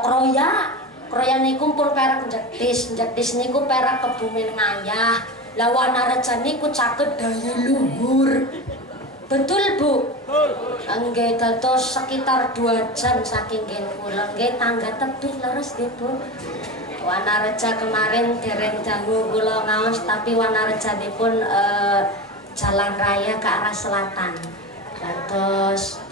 kroya niku pun perak njedis niku perak kebumen ngayah. Lah Wanareja niku caket daya luhur. Betul Bu? Nggih dados sekitar 2 jam saking gene kula. Nggih tangga tebih leres nggih Bu. Wanareja kemarin dereng dangu kula ngaos tapi Wanarejanipun jalan raya ke arah selatan. Terus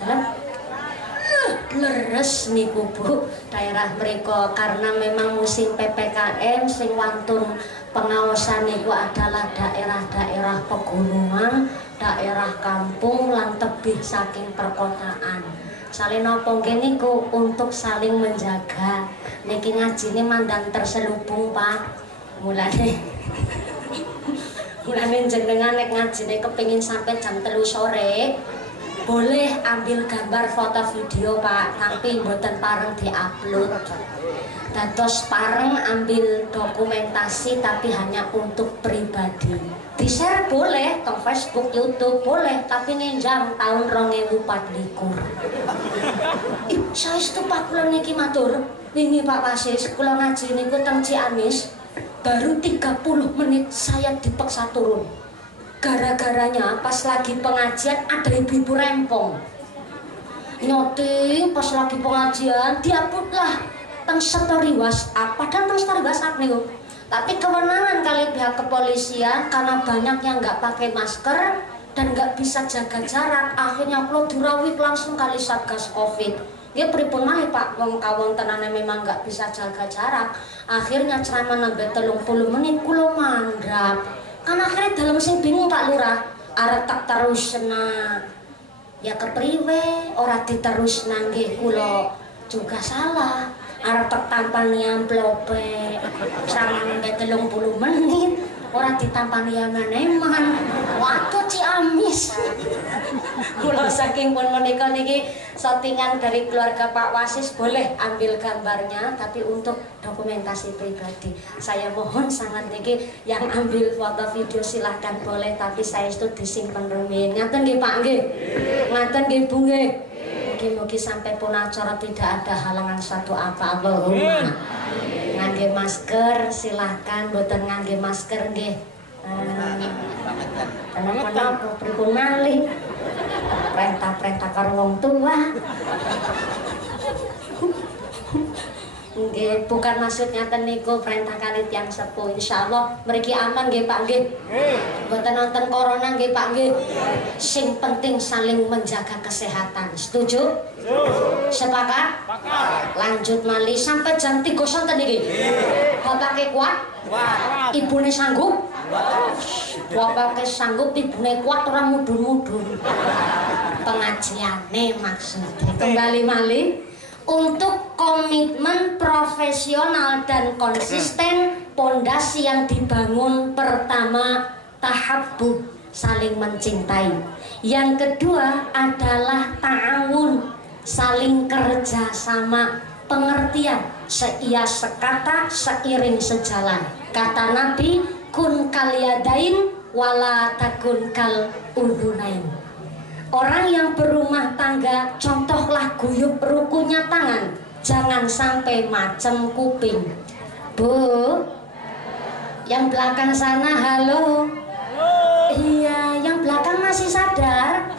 leres niku Bu daerah mereka karena memang musim PPKM sing wantun pengawasan niku adalah daerah-daerah pegunungan, daerah kampung lan tebih saking perkotaan. Saling nopo niku untuk saling menjaga. Niki ngajine mandang terselubung Pak. Mulane jenengan nek ngajine kepengin sampai jam 3 sore, boleh ambil gambar foto video Pak, tapi mboten pareng diupload. Dados pareng ambil dokumentasi tapi hanya untuk pribadi. Di-share boleh, ke Facebook, YouTube boleh, tapi ninjam tahun 2024. Saya itu Pak kula niki matur, wingi Pak Wasis, kula ngaji niku teng Ciamis, baru 30 menit saya dipaksa turun. Gara-garanya pas lagi pengajian ada ibu-ibu rempong. Nyoting pas lagi pengajian diupload lah teng story WhatsApp, padahal teng story WhatsApp niku. Tapi kewenangan kali pihak kepolisian karena banyak yang nggak pakai masker dan nggak bisa jaga jarak, akhirnya kula dirawih langsung kali Satgas Covid. Ya pripun malih Pak, wong kawontenane memang nggak bisa jaga jarak. Akhirnya ceramah nambah 30 menit kula mandap. Kan akhirnya dalam sing bingung Pak Lurah, arep tak terusna. Ya kepriwe ora diterusna nggih kula juga salah. Arep tak tampani amplope sama nambah 30 menit ora ditampani aman-aman. Waduh Ciamis. Kula saking pun menika niki settingan dari keluarga Pak Wasis, boleh ambil gambarnya tapi untuk dokumentasi pribadi. Saya mohon sangat niki yang ambil foto video silahkan boleh, tapi saya itu disimpan rumiyin. Ngaten nggih Pak nggih. Ngaten nggih Bu nggih. Mugi-mugi sampai pun acara tidak ada halangan satu apa. Allahumma. Ngangge masker silahkan, boten ngangge masker nggih. Kenapa pripun malih? Perintah-perintah karo wong tua. Nggih, bukan maksudnya niku perintah kali tiyang sepuh. Insyaallah mriki aman nggih Pak nggih. Mboten nonton corona nggih Pak nggih. Sing penting saling menjaga kesehatan. Setuju? Sepakat? Lanjut malih sampai jam 3 sonten iki. Bapake kuat? Kuat. Ibune sanggup? Bapake sanggup, ibune kuat ora mudun-mudun. Pengajiane maksudnya. Kembali malih. Untuk komitmen profesional dan konsisten, pondasi yang dibangun pertama tahabbub, saling mencintai. Yang kedua adalah ta'awun, saling kerja sama, pengertian, seia sekata, seiring sejalan. Kata Nabi, kun kalyadain wala takun kal udhunain. Orang yang berumah tangga, contohlah guyup rukunya tangan, jangan sampai macem kuping. Bu, yang belakang sana halo. Iya, yang belakang masih sadar.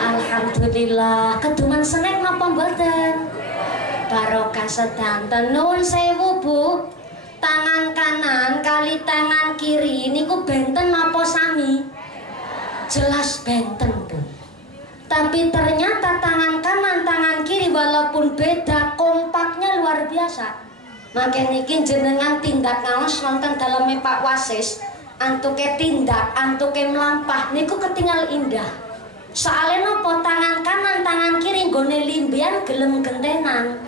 Alhamdulillah. Keduman senek napa mboten? Barokah sedanten. Nuwun sewu Bu. Tangan kanan kali tangan kiri niku benten napa sami? Jelas benten Bu. Tapi ternyata tangan kanan, tangan kiri walaupun beda, kompaknya luar biasa. Makin niki jenengan tindak ngaos wonten daleme Pak Wasis, antuke tindak, antuke melampah niku ketinggal indah. Soalnya nopo tangan kanan, tangan kiri nggone limbian gelem gentenan.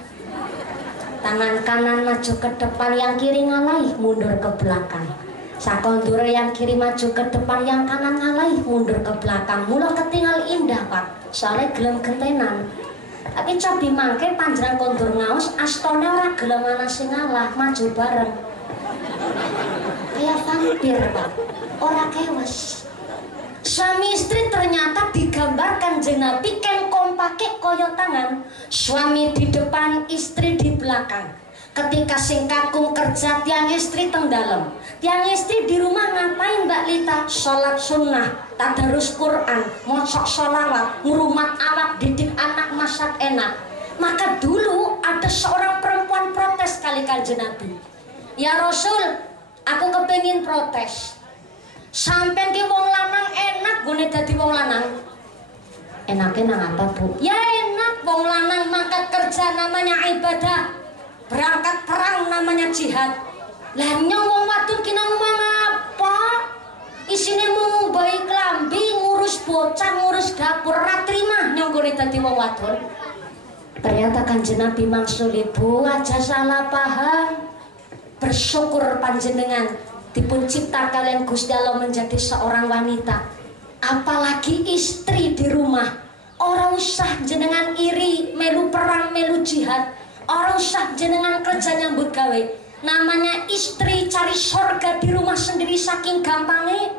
Tangan kanan maju ke depan, yang kiri ngalih mundur ke belakang. Sakondure yang kiri maju ke depan, yang kanan ngalih mundur ke belakang. Mula ketinggal indah Pak, soalnya gelem gentenan. Tapi cobi mangke panjenengan kondur ngaos astone ora gelem ana sing ngalah, maju bareng. Kayak vampir Pak, ora kewes. Suami istri ternyata digambarkan Nabi ken kompake koyo tangan. Suami di depan, istri di belakang. Ketika sing kakung kerja, tiang istri teng dalem. Tiang istri di rumah ngapain Mbak Lita? Sholat sunnah, tadarus Quran, mocok sholawat, ngurumat awak, didik anak, masak enak. Maka dulu ada seorang perempuan protes kali Kanjeng Nabi. Ya Rasul, aku kepengin protes. Sampai ki wong lanang enak gune dadi wong lanang. Enaknya nang apa Bu? Ya enak, wong lanang mangkat kerja namanya ibadah, berangkat perang namanya jihad. Lah nyong wong wadon ki nang apa? Isine mung bayi klambi, ngurus bocah, ngurus dapur, ra trimah nyong gune dadi wong wadon. Ternyata Kanjeng Nabi mangsuli, Bu aja salah paham. Bersyukur panjenengan dipun cipta kalian Gusti Allah menjadi seorang wanita, apalagi istri di rumah. Ora usah jenengan iri melu perang melu jihad, ora usah jenengan kerja nyambut gawe. Namanya istri cari sorga di rumah sendiri saking gampangnya.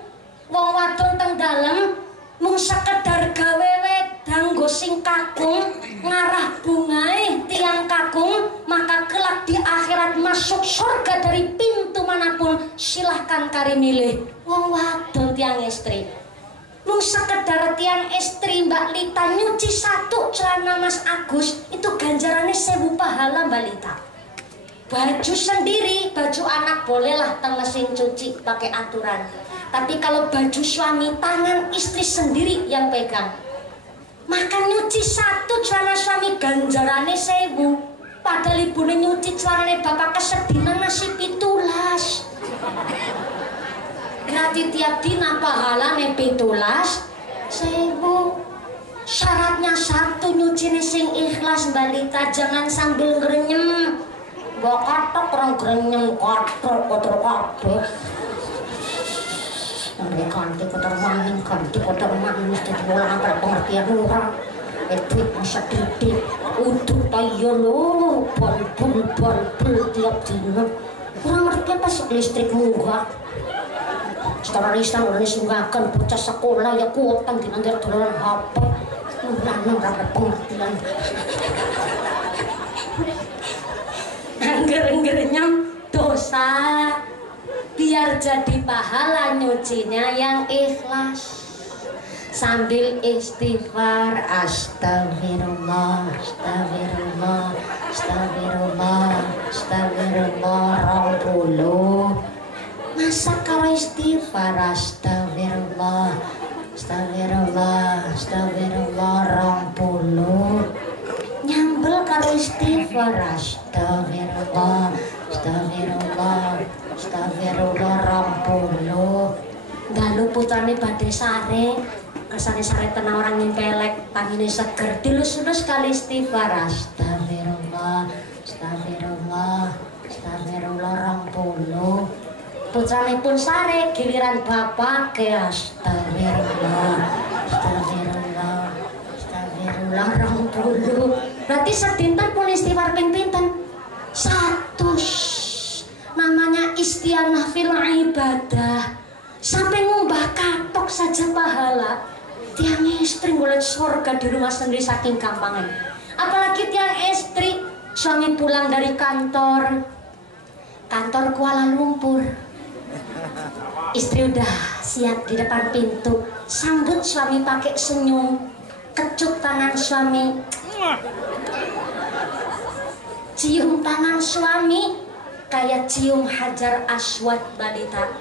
Wong wadon teng dalem mung sekedar gawe wedang nggo sing kakung, ngarah bungae tiang kakung, maka kelak di akhirat masuk surga dari pintu manapun. Silahkan kari milih. Wong wadon tiang istri mung sekedar tiang istri Mbak Lita nyuci satu celana Mas Agus, itu ganjarannya 1000 pahala Mbak Lita. Baju sendiri, baju anak bolehlah teng mesin cuci pakai aturan. Tapi kalau baju suami, tangan istri sendiri yang pegang. Maka nyuci satu celana suami ganjarannya 1000. Padahal ibunya nyuci celana bapak kesedina nasi 17. Berarti tiap dina pahalane 17.000. Syaratnya satu, nyuci sing ikhlas Mbak Lita, jangan sambil grenyem. Mbok katok orang grenyem katok kotor kabeh. Ganti kotor maning, ganti kotor maning, mesti diulang pada pengertian orang. Edwin masa didik, uduk tayo lo, bol tiap dina. Kurang ngerti apa sih listrik munggah. Setelah ristan orang disunggakan, bocah sekolah ya kuotang dinandir dolaran HP. Nang rada pengertian. Angger-anggernya dosa. Biar jadi pahala nyucinya yang ikhlas. Sambil istighfar, astagfirullah, astagfirullah, astagfirullah, astagfirullah, 20. Masa kalau istighfar, astagfirullah, astagfirullah, astagfirullah, 20. Nyambel kalau istighfar, astagfirullah, astagfirullah, astagfirullah, 20. Dalu putrane badhe sare, kersane sare tenang orang nyempelek, tangine seger, dilus-lus kali istighfar, astagfirullah, astagfirullah, astagfirullah, 20. Putrane pun sare, giliran bapak ke astagfirullah, astagfirullah, astagfirullah, 20. Berarti sedinten pun istighfar ping pinten? 100. Namanya istianah fil ibadah. Sampai ngubah kapok saja pahala. Tiang istri ngeliat surga di rumah sendiri saking gampangnya. Apalagi tiang istri, suami pulang dari kantor Kuala Lumpur, istri udah siap di depan pintu, sambut suami pakai senyum, kecup tangan suami, cium tangan suami kayak cium Hajar Aswad balita.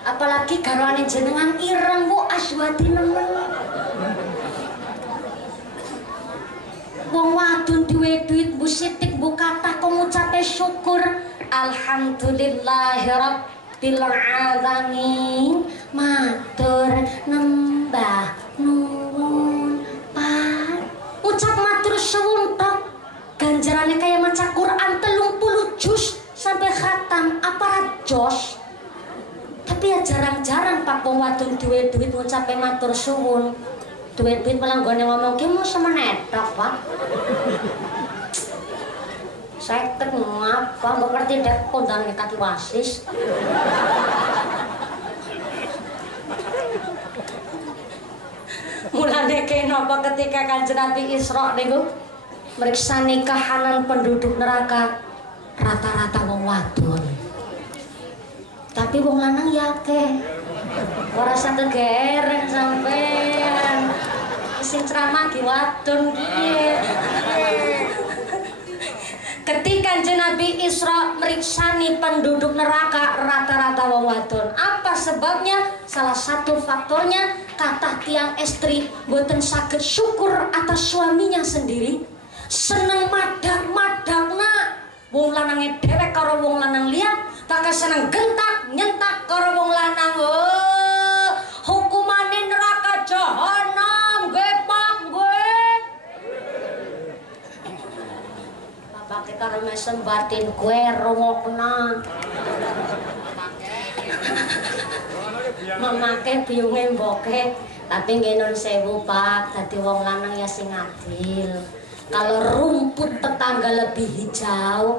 Apalagi garwane jenengan ireng Bu Aswadi nemen. Wong wadon duwe duit Bu Sitik Bu kathah kok ngucape syukur alhamdulillahirabbil alamin, matur nembah nuwun Pak. Ucap matur suwun tok ganjarane kaya maca Quran 30 juz sampai khatam, apa jos. Tapi Makanya jarang-jarang Pak wong wadon duit-duit ngucape matur suwun. Duit-duit malah nggone ngomong ki mau semenetok, Pak. Saya ngapa mbok ngerti dek kondangan kaki wasis. Mulane kenapa ketika Kanjeng Nabi Isra niku mriksani kahanan penduduk neraka rata-rata wong wadon. Tapi wong lanang ya akeh. Ora sak kegereng sampean. Sing ceramah ki wadon piye. Ketika Kanjeng Nabi Isra meriksani penduduk neraka rata-rata wong wadon. Apa sebabnya? Salah satu faktornya kathah tiang estri boten saged syukur atas suaminya sendiri. Seneng madak-madakna wong lanange dhewek karo wong lanang liya, tak seneng gentak nyentak karo wong lanang. Oh, hukumane neraka jahanam nggih Pak nggih. Bapake karo mesem batin kowe rungokna. Memakai biunge mboke, tapi nggih nun sewu Pak, dadi wong lanang ya sing adil. Kalau rumput tetangga lebih hijau,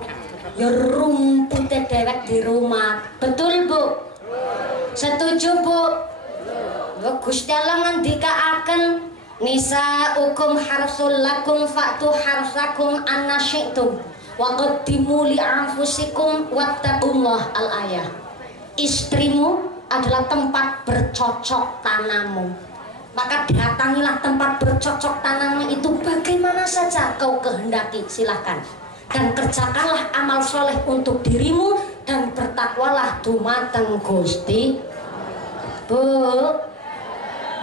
ya rumputnya dewek di rumah. Betul Bu? Setuju Bu? Gusti Allah ngendikaaken nisaukum harsul lakum fa'tu harsakum anna syi'tum wa qaddimu li anfusikum wattaqullah al-ayah. Istrimu adalah tempat bercocok tanammu. Maka datangilah tempat bercocok tanammu itu bagaimana saja kau kehendaki, silahkan. Dan kerjakanlah amal soleh untuk dirimu dan bertakwalah dumateng Gusti. Bu,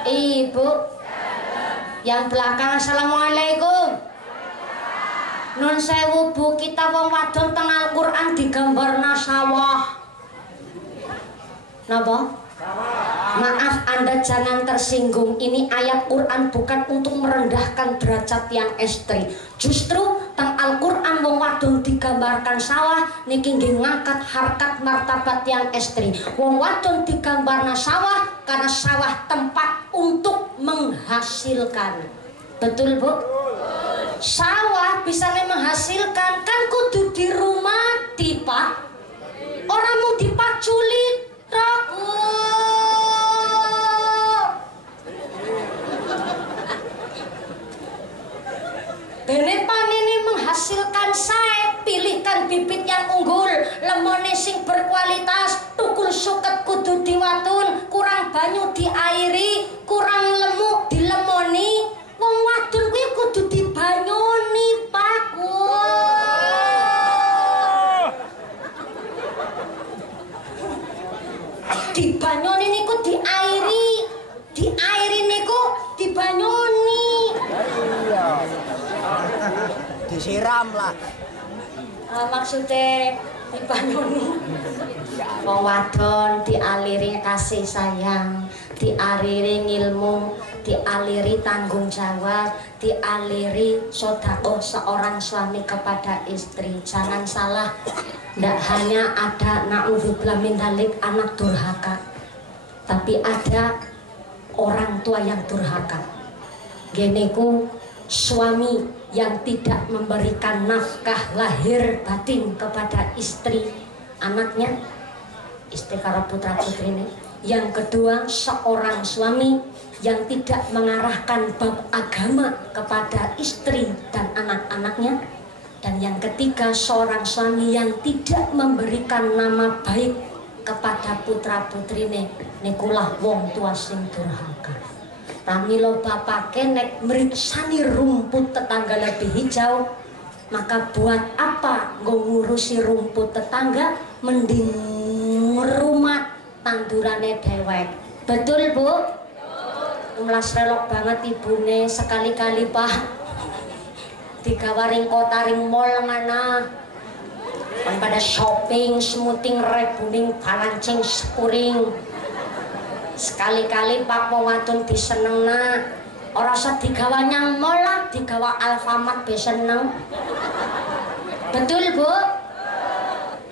Ibu, yang belakang assalamualaikum. Nun sewu Bu, kita wong wadon teng Al-Qur'an digambarna sawah. Napa? Maaf Anda jangan tersinggung. Ini ayat Quran bukan untuk merendahkan derajat yang estri. Justru teng Al-Quran wong wadon digambarkan sawah niki nggih ngangkat harkat martabat yang estri. Wong wadon digambarna sawah karena sawah tempat untuk menghasilkan. Betul Bu? Sawah bisa menghasilkan kan kudu di rumah Pak. Orang mau dipaculit tok. Bene panene menghasilkan sae, pilihkan bibit yang unggul, lemone sing berkualitas, tukul suket kudu diwatun, kurang banyu diairi, kurang lemuk dilemoni. Wong wadon kuwi kudu dibanyoni, Pak. Dibanyoni niku diairi niku dibanyoni. Disiram lah. Maksudnya dibanyoni. Wong wadon dialiri kasih sayang, dialiri ilmu, dialiri tanggung jawab, dialiri sedekah seorang suami kepada istri. Jangan salah, tidak hanya ada na'udzubillah min dzalik anak durhaka, tapi ada orang tua yang durhaka. Geneku suami yang tidak memberikan nafkah lahir batin kepada istri anaknya, istri karo putra putri ini. Yang kedua, seorang suami yang tidak mengarahkan bab agama kepada istri dan anak-anaknya. Dan yang ketiga, seorang suami yang tidak memberikan nama baik kepada putra putri ini. Nikulah wong tua sing durhaka. Pramila bapake nek mriksani rumput tetangga lebih hijau, maka buat apa ngurusi rumput tetangga, mending rumah tandurane dewek. Betul Bu? Umlas relok banget ibune, sekali-kali Pak digawaring kota ring mall mana kan pada shopping semuting rebuning palancing sepuring. Sekali-kali Pak wong wadon disenengna, ora usah digawa nyang mall lah, digawa Alfamart be seneng. Betul Bu?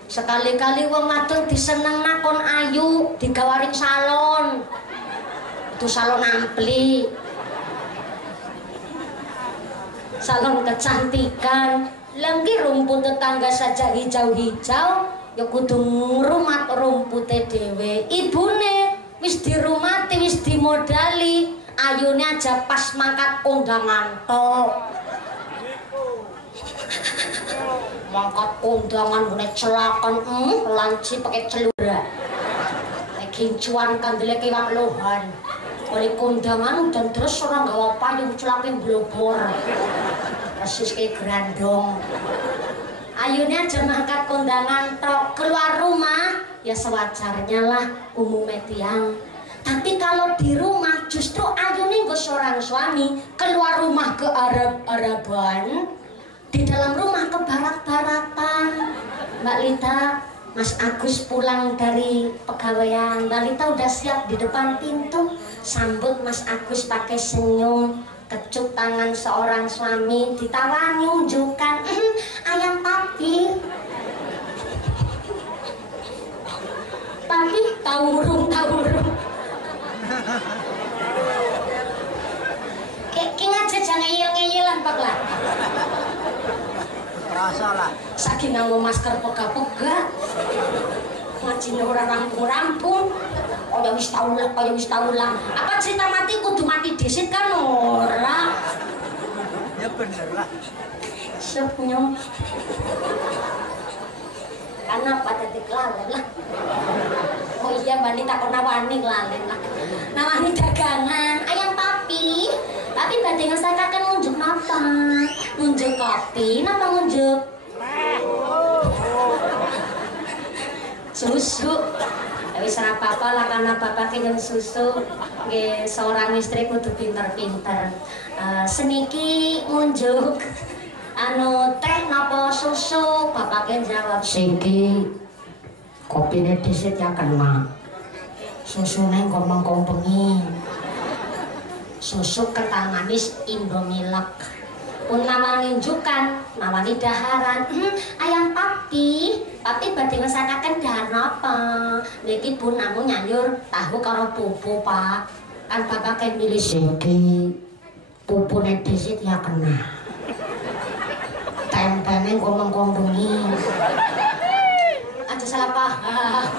Sekali-kali wong wadon disenengna kon ayu, digawaring salon. Itu salon ampli. Salon kecantikan. Lengki rumput tetangga saja hijau-hijau, ya kudu ngrumat rumpute dhewe. Ibune wis dirumati, wis dimodali, ayune aja pas mangkat kondangan tok. Mangkat kondangan ngene celakan, lanci pakai celura. Nek kincuan kandele kiwak lohan. Oleh kondangan dan terus orang gawa payung celapin blobor. Persis kayak grandong. Ayunya aja mangkat kondangan tok, keluar rumah ya sewajarnya lah umumnya tiang. Tapi kalau di rumah justru ayunya nggak seorang suami keluar rumah ke Arab-Araban, di dalam rumah ke barak-barakan. Mbak Lita, Mas Agus pulang dari pegawaian, Mbak Lita udah siap di depan pintu, sambut Mas Agus pakai senyum. Kecup tangan seorang suami, ditawani unjukkan, ayam papi. Papi taurung. Kayak aja jangan ngeyel-ngeyelan Pak lah. Rasa lah. Saking nganggo masker pega-pega. Ngajine ora rampung-rampung. Kaya wis tau lah. Apa cerita mati kudu mati dhisik kan ora? Ya bener lah. Senyum. Kenapa tadi kelalen lah? Oh iya Mbak Nita kok nawani kelalen lah. Nawani dagangan ayam papi. Tapi badhe ngesakaken ngunjuk napa? Ngunjuk kopi napa ngunjuk? Susu. Wis ora apa-apa lah karena bapak kenyang susu. Nggih seorang istri kudu pinter-pinter. Seniki ngunjuk teh napa susu? Bapaknya jawab siki. Kopine dhisik ya kena. Susune ngomong bengi. Susu ketanganis Indomilk. Pun nawani njukan, nawani daharan. Ayam papi badhe ngesakaken dahan apa? Niki pun namung nyanyur tahu karo pupu, Pak. Kan bapak kan milih siki. Pupune dhisik ya kena. Tempene ngomong bengi. Aja salah paham.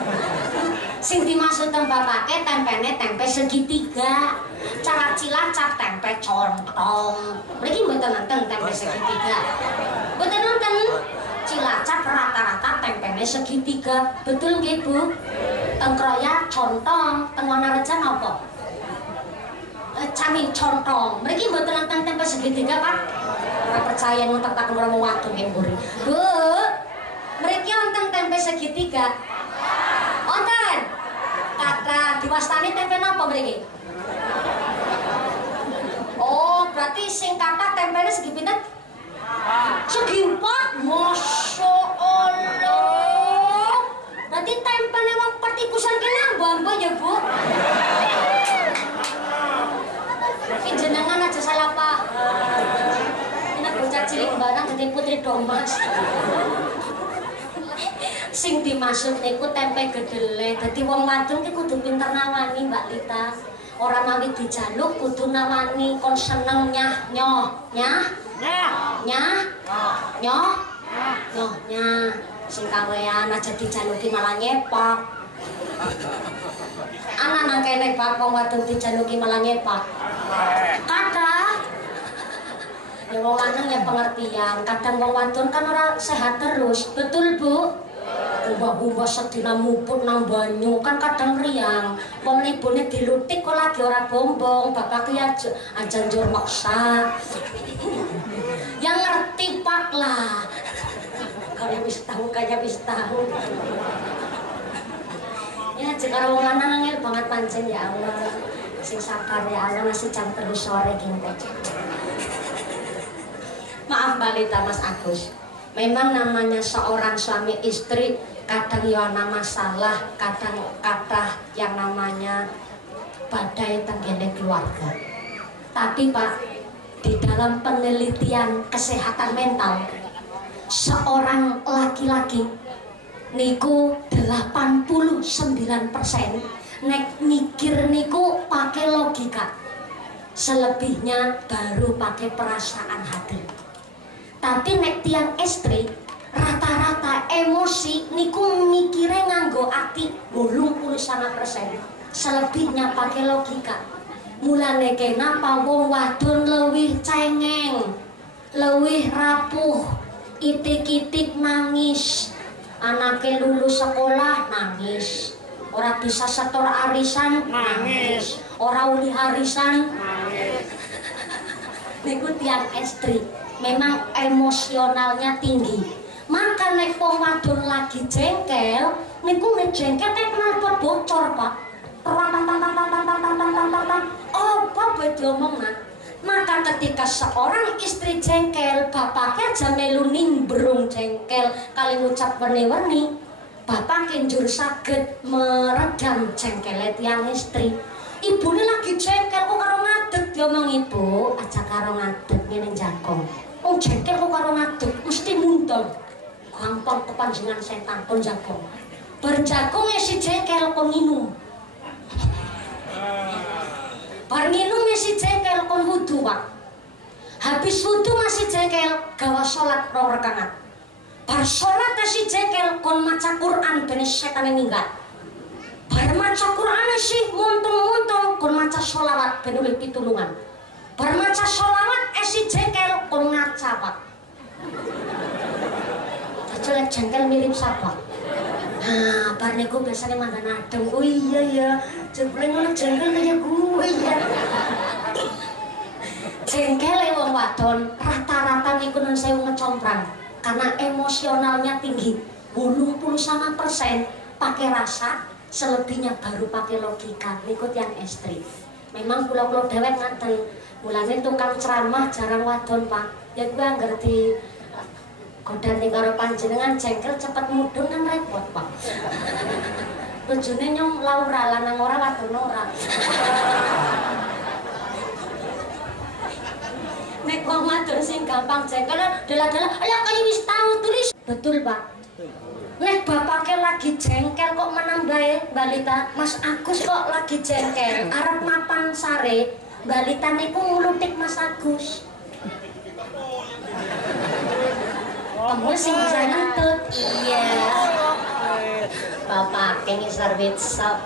Sing dimaksud teng bapake tempene tempe segitiga. Cara Cilacap tempe contong. Mriki mboten nonton tempe segitiga. Mboten nonton. Cilacap rata-rata tempene segitiga. Betul nggih, Bu? Teng Kroya contong, teng Wonorejo napa? Cami contong. Mriki mboten nonton tempe segitiga, Pak. Ora percaya nonton tak ngomong waktu nggih, Bu. Bu. Mriki wonten tempe segitiga. Wonten. Kata diwastani tempe napa mriki? Oh, berarti sing kata tempenya segi pinten? Segi 4. Masya Allah. Berarti tempenya wong pertikusan kena mbak ya, Bu? Ini jenengan aja salah paham. Ini bocah cilik barang gede putri domas. Sing dimaksud niku tempe gedele. Dadi wong wadon ki kudu pinter nawani, Mbak Lita. Ora mawi dijaluk kudu nawani kon seneng nyah sing kawean aja dijaluki malah nyepak. Ana nang kene Pak wong wadon dijaluki malah nyepak. Kathah ya wong lanang ya pengertian. Kadang wong wadon kan ora sehat terus. Betul, Bu? Ubah-ubah sedina muput nang banyu kan kadang riang. Wong ibune dilutik kok lagi ora bombong, bapak ki aja njur maksa. Yang ngerti Pak lah. Kalau wis tahu kaya wis tahu. Ya jekar wong lanang angel banget pancen ya Allah. Sing sabar ya Allah masih jam 3 sore gini aja. Maaf Mbak Lita, Mas Agus. Memang namanya seorang suami istri kadang ya ana masalah, kadang kata yang namanya badai tenggene keluarga. Tapi Pak, di dalam penelitian kesehatan mental, seorang laki-laki niku 89% nek mikir niku pakai logika, selebihnya baru pakai perasaan hati. Tapi nek tiang istri rata-rata emosi niku mikirnya nganggo ati 89%, selebihnya pakai logika. Mulane kenapa wong wadon lewih cengeng, lewih rapuh, itik-itik nangis, anaknya lulus sekolah nangis, ora bisa setor arisan nangis, ora uli arisan nangis. Niku tiang istri memang emosionalnya tinggi. Maka nek wong wadon lagi jengkel, niku nek jengkel nek knalpot bocor, Pak. Apa bae diomongna? Maka ketika seorang istri jengkel, bapaknya aja melu nimbrung jengkel kali ngucap werni-werni, bapak kenjur saged meredam jengkele tiang istri. Ibune lagi jengkel kok karo ngadeg, diomong ibu aja karo ngadeg ngene jakong. Wong jengkel kok karo ngadeg mesti muntun. Gampang kepanjenengan setan pun jakong. Berjakong esi jengkel kon minum. Bar minum masih jengkel kon wudu, Pak. Habis wudu masih jengkel gawa sholat 2 rakaat. Bar sholat masih jengkel kon maca Quran ben setan minggat. Bar maca Quran sih muntung-muntung kon maca sholawat ben oleh pitulungan. Bar maca sholawat esi jengkel kon ngaca, Pak. Jajal jengkel mirip sapa? Nah, bar niku biasanya mantan adem. Oh iya ya, jebule ngono jengkel kaya gue ya. Jengkel wong wadon rata-rata niku nun sewu ngecomprang karena emosionalnya tinggi. 89% pakai rasa, selebihnya baru pakai logika. Niku tiang istri. Memang pulau-pulau dewek ngaten. Mulane tukang ceramah jarang wadon, Pak. Ya gue ngerti godane karo panjenengan jengkel cepet mudhun kan repot, Pak. Bojone nyong Laura lanang ora wadon ora. Nek wong wadon sing gampang jengkel dalah-dalah ayo kaya wis tau tulis. Betul, Pak. Nek bapake lagi jengkel kok menambahe balita, Mas Agus kok lagi jengkel arep mapan sare, balita niku nglutik Mas Agus. Kamu sing bisa ngentut. Iya. Bapak kengi servit sop.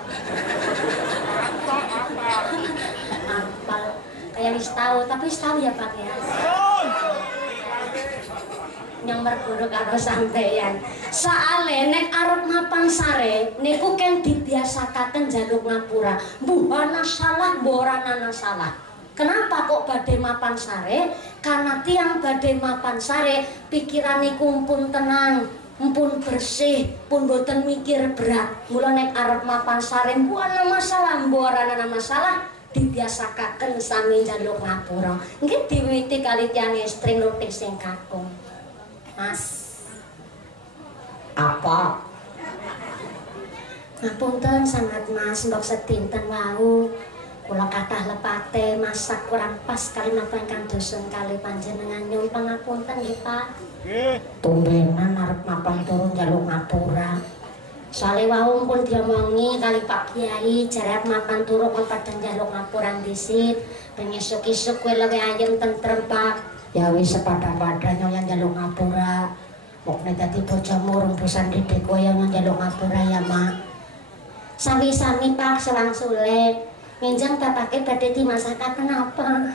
Apal. Kayak wis tahu, tapi wis tahu ya Pak ya. Yang berguru karo sampeyan. Soale nek arep mapan sare niku kan dibiasakaken njaluk ngapura. Mbuh ana salah, mbuh ora ana salah. Kenapa kok badhe mapan sare? Karena tiang badhe mapan sare pikirane kumpul tenang, pun bersih, pun boten mikir berat. Mula nek arep mapan sare mbuh ana masalah, mbuh ora ana masalah, dibiasakaken sami njaluk ngapura. Nggih diwiwiti kali tiang istri nutik sing kakung. Mas. Apa? Ngapunten sangat Mas, mbok sedinten wau. Kula kathah lepate masak kurang pas kali napa ingkang dosun kali panjenengan nyuwun pangapunten nggih Pak. Nggih. Tumbenan arep mapan turun njaluk ngapura. Soale wau pun diomongi kali Pak Kiai jarep mapan turu kon padha njaluk ngapura dhisit. Ben esuk-esuk kowe luwih ayem tentrem Pak. Ya wis sepada-padanya yang njaluk ngapura. Mokne dadi bojomu rumpusan didik kowe yang njaluk ngapura ya Mak. Sami-sami Pak selang sule. Ngenjang bapake badhe dimasakaken apa?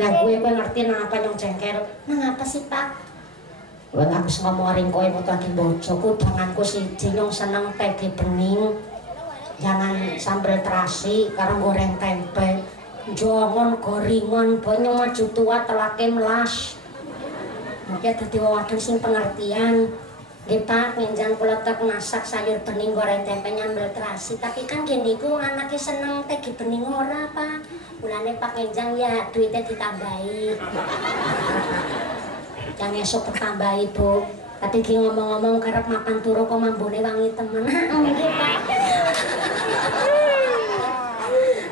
Lah gue ngerti nang apa nyong jengkel. Nang apa sih Pak? Wong aku ngomong ring kowe mutuake bojoku danganku siji nyong seneng tege bening. Jangan sambel terasi karo goreng tempe. Jangan goringan banyak maju tua telake melas. Mungkin dadi wadon sing pengertian. Nggih Pak, ngenjang kula tek masak sayur bening goreng tempe nyambel terasi, tapi kan gini ku anake seneng tegi bening ora Pak. Mulane Pak ngenjang ya duitnya ditambahi. Yang esok bertambahi Bu. Tapi ki ngomong-ngomong karep makan turu kok mambune wangi temen. Nggih Pak.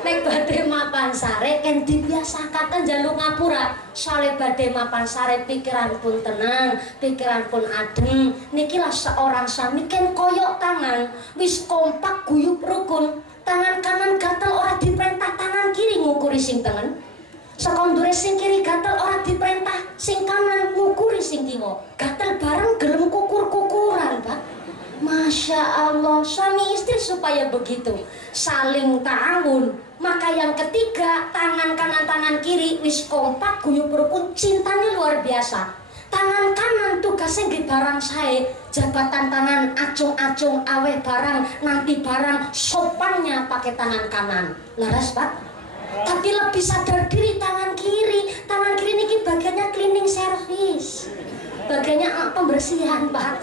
nek badhe mapan sare kan dibiasakaken njaluk ngapura. Sale badhe mapan sare pikiran pun tenang, pikiran pun adem. Nikilah seorang suami kan koyok tangan, wis kompak guyub rukun. Tangan kanan gatel ora diperintah tangan kiri ngukuri sing tengen. Sekondure sing kiri gatel ora diperintah sing kanan ngukuri sing kiwa. Gatel bareng gelem kukur-kukuran, Pak. Masya Allah, suami istri supaya begitu saling ta'awun. Maka yang ketiga, tangan kanan tangan kiri wis kompak guyub rukun, cintanya luar biasa. Tangan kanan tugasnya di barang sae, jabatan tangan acung-acung aweh barang, nanti barang sopannya pakai tangan kanan. Laras, Pak? Tapi lebih sadar diri tangan kiri. Tangan kiri ini bagiannya cleaning service, bagiannya pembersihan, Pak.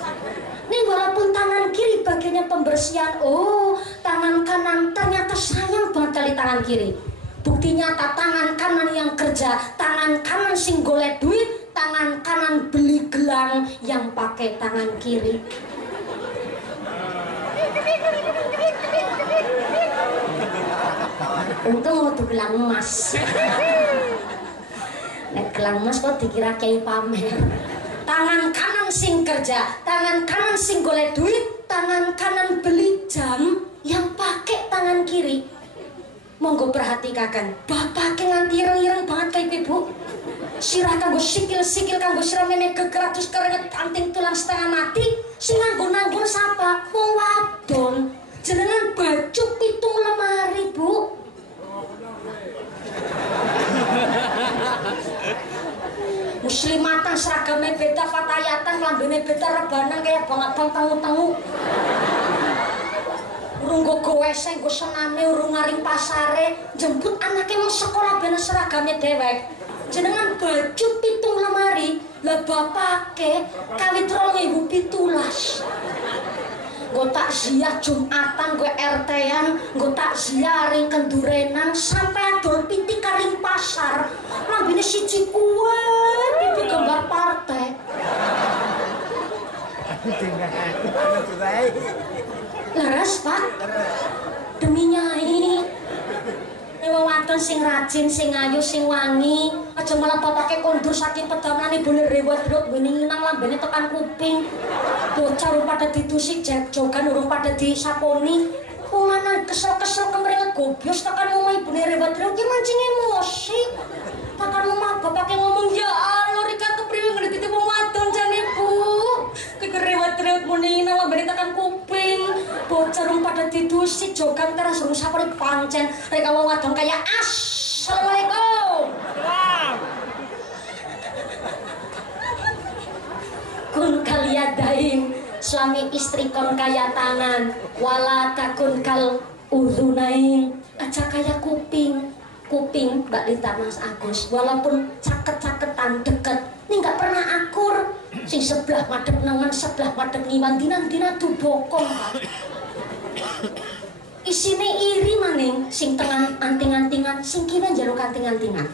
Ini walaupun tangan kiri bagiannya pembersihan, oh tangan kanan ternyata sayang banget kali tangan kiri. Bukti nyata tangan kanan yang kerja, tangan kanan sing golek duit, tangan kanan beli gelang yang pakai tangan kiri. Untung waktu gelang emas. Nek gelang emas kok dikira kayak pamer. Tangan kanan sing kerja, tangan kanan sing golek duit, tangan kanan beli jam yang pakai tangan kiri. Monggo perhatikan, bapak nganti ireng-ireng banget kayak ibu. Sirah kanggo sikil-sikil kanggo sirah meme gegerak terus keringet anting tulang setengah mati. Sing nganggo sapa? Wong wadon. Jenengan baju pitung lemari, Bu. Muslimatan seragamnya beda, fatayatan lambene beda, rebanan kayak banget bang tengu-tengu. Urung go goeseng, go sename, urung ngaring pasare, jemput anaknya mau sekolah bener seragamnya dewek. Jenengan baju pitung lemari, lah bapake kawit 2017. Gue takziah Jumatan, gue RT-an, gue takziah ring kendurenan, sampai adol piti karing pasar. Lambene siji kue, pipi gambar partai. Leres, Pak? Demi Nyai. Wong wadon sing rajin, sing ayu, sing wangi, aja malah bapake kondur saking pedamane bener rewat-rewat bening nang lambene tekan kuping. Bocah urung pada ditusik jogan urung pada disaponi. Wong lanang kesel-kesel kemringet gobyos tekan omah ibune rewat-rewat ki mancing emosi. Tekan omah bapake ngomong, "Ya Allah, Rika kepriwe ngene dite wong wadon jane, Bu." Rewat-rewat muni nang lambene tekan kuping. Bocah urung pada ditusik jogan terus urung saponi pancen rek wong wadon kaya assalamualaikum. Kun kaliyadain, suami istri kon kaya tangan, wala takun kal udhunain, aja kaya kuping. Kuping Mbak Lita, Mas Agus, walaupun caket-caketan deket, ini nggak pernah akur. Sing sebelah madep nengen, sebelah madep ngiwan, dina-dina tuh bokong, Pak. Isine iri maning, sing tengan anting-antingan, sing kiri jaluk anting-antingan.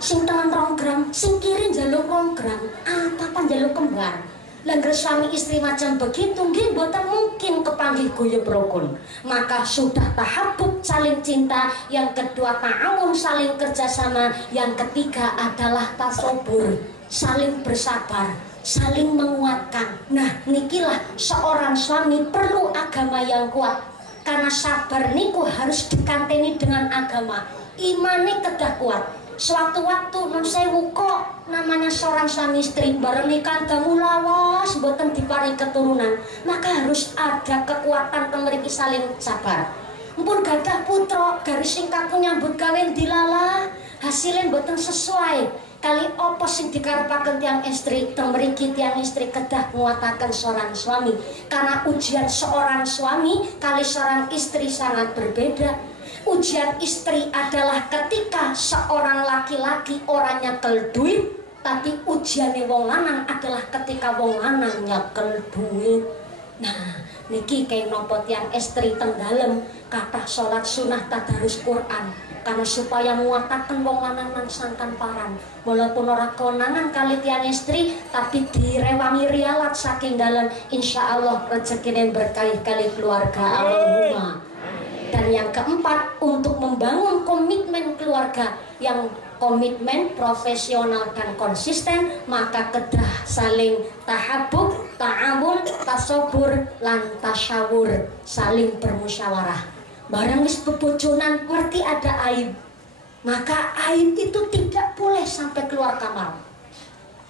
Sing tengan 2 gram, sing kiri jaluk 2 gram, atapan jaluk kembar. Langgar suami istri macam begitu, nggih mboten mungkin kepanggih guyub rukun. Maka sudah tahabbub saling cinta, yang kedua ta'awun saling kerjasama, yang ketiga adalah tasobur, saling bersabar, saling menguatkan. Nah, nikilah seorang suami perlu agama yang kuat. Karena sabar niku harus dikanteni dengan agama. Imane kedah kuat. Sewaktu-waktu non sewu kok namanya seorang suami istri bareng nikah damu lawas boten diparing keturunan, maka harus ada kekuatan pemriki saling sabar. Mpun gadah putra garis sing kaku nyambut kawin dilala hasilnya boten sesuai kali opo sing dikarepaken tiang istri, temriki tiang istri kedah nguataken seorang suami. Karena ujian seorang suami kali seorang istri sangat berbeda. Ujian istri adalah ketika seorang laki-laki orangnya nyekel duit, tapi ujiannya wong lanang adalah ketika wong lanang nyekel duit. Nah, niki kayak nopo tiang istri tenggalem kata sholat sunnah tadarus Quran, karena supaya muataken wong lanang nang sangkan paran. Walaupun ora konangan kali tiang istri, tapi direwangi rialat saking dalam, insya Allah rezekine berkah kali keluarga. Allahumma. Dan yang keempat, untuk membangun komitmen keluarga yang komitmen, profesional dan konsisten, maka kedah saling tahabub, ta'awun, tasobur, lan tasyawur, saling bermusyawarah. Barang wis bebojonan ngerti ada aib, maka aib itu tidak boleh sampai keluar kamar.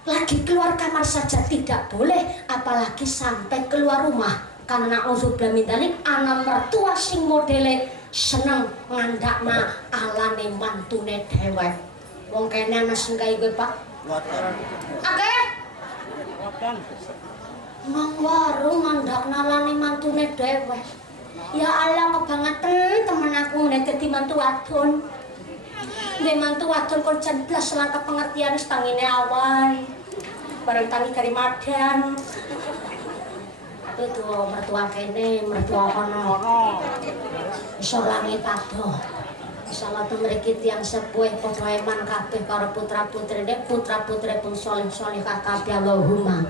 Lagi keluar kamar saja tidak boleh, apalagi sampai keluar rumah. Karena na'udzubillah min dzalik, anak mertua sing modele seneng ngandakna alane mantune dhewek. Wong kene ana sing kaya kowe, Pak? Water. Akeh. Nang warung ngandakna alane mantune dhewek. Ya Allah, kebangetan temen aku nek dadi mantu wadon. Nek mantu wadon kok jan blas langkah pengertian wis tangine awan. Bareng tangi kari madan. Itu mertua kene, mertua kono. Iso langit adoh. Salah tu mriki tiyang sepuh padha eman kabeh karo putra-putrine, putra-putri pun saleh-salehah kabeh Allahumma.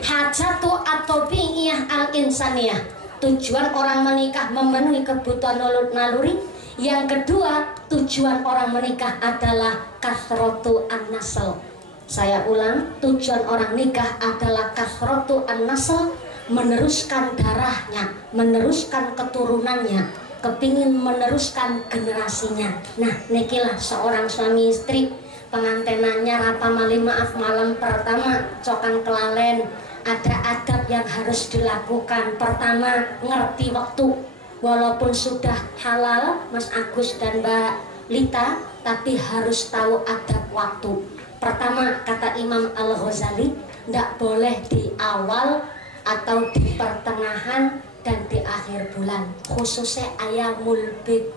Hajatu at-tabi'iyah al-insaniyah. Tujuan orang menikah memenuhi kebutuhan naluri. Yang kedua, tujuan orang menikah adalah kasratu an-nasl. Saya ulang, tujuan orang nikah adalah kasratu an-nasl, meneruskan darahnya, meneruskan keturunannya, kepingin meneruskan generasinya. Nah, nikilah seorang suami istri pengantenannya rapa mali maaf malam pertama cokan kelalen. Ada adab yang harus dilakukan. Pertama, ngerti waktu. Walaupun sudah halal Mas Agus dan Mbak Lita, tapi harus tahu adab waktu. Pertama, kata Imam Al-Ghazali, tidak boleh di awal atau di pertengahan dan di akhir bulan, khususnya ayamul bid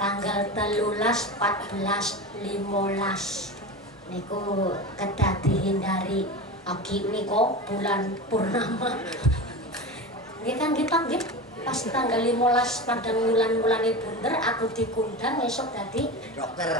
tanggal 13, 14, 15 niku kedah dihindari. Aki niko bulan purnama nggih kan nggih pas tanggal 15 padang bulan-bulan bunder aku dikundang esok dadi dokter.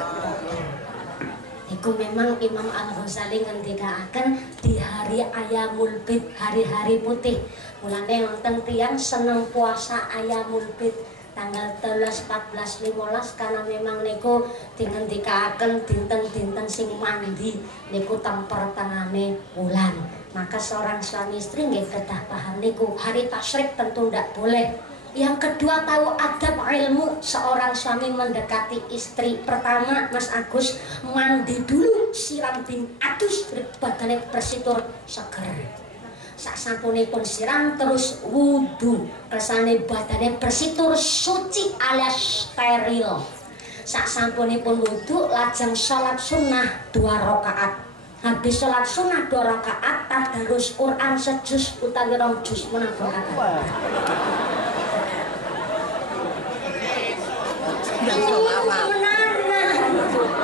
Iku memang Imam Al-Ghazali ngendikaaken di hari ayamul bid, hari-hari putih. Mulane wonten tiyang seneng puasa ayamul bid tanggal 13, 14, 15 karena memang niku dingendikaaken dinten-dinten sing mandi niku teng pertengahane bulan. Maka seorang suami istri nggih kedah paham niku hari tasyrik tentu ndak boleh. Yang kedua, tahu adab ilmu seorang suami mendekati istri. Pertama, Mas Agus, mandi dulu, siram bin adus, badannya bersitur seger. Sak sampunipun siram terus wudu, kersane badannya bersitur suci alias steril. Sak sampunipun wudu lajeng sholat sunnah 2 rakaat. Habis sholat sunnah 2 rakaat, tadarus Quran sejus utawi 2 juz menapa kata.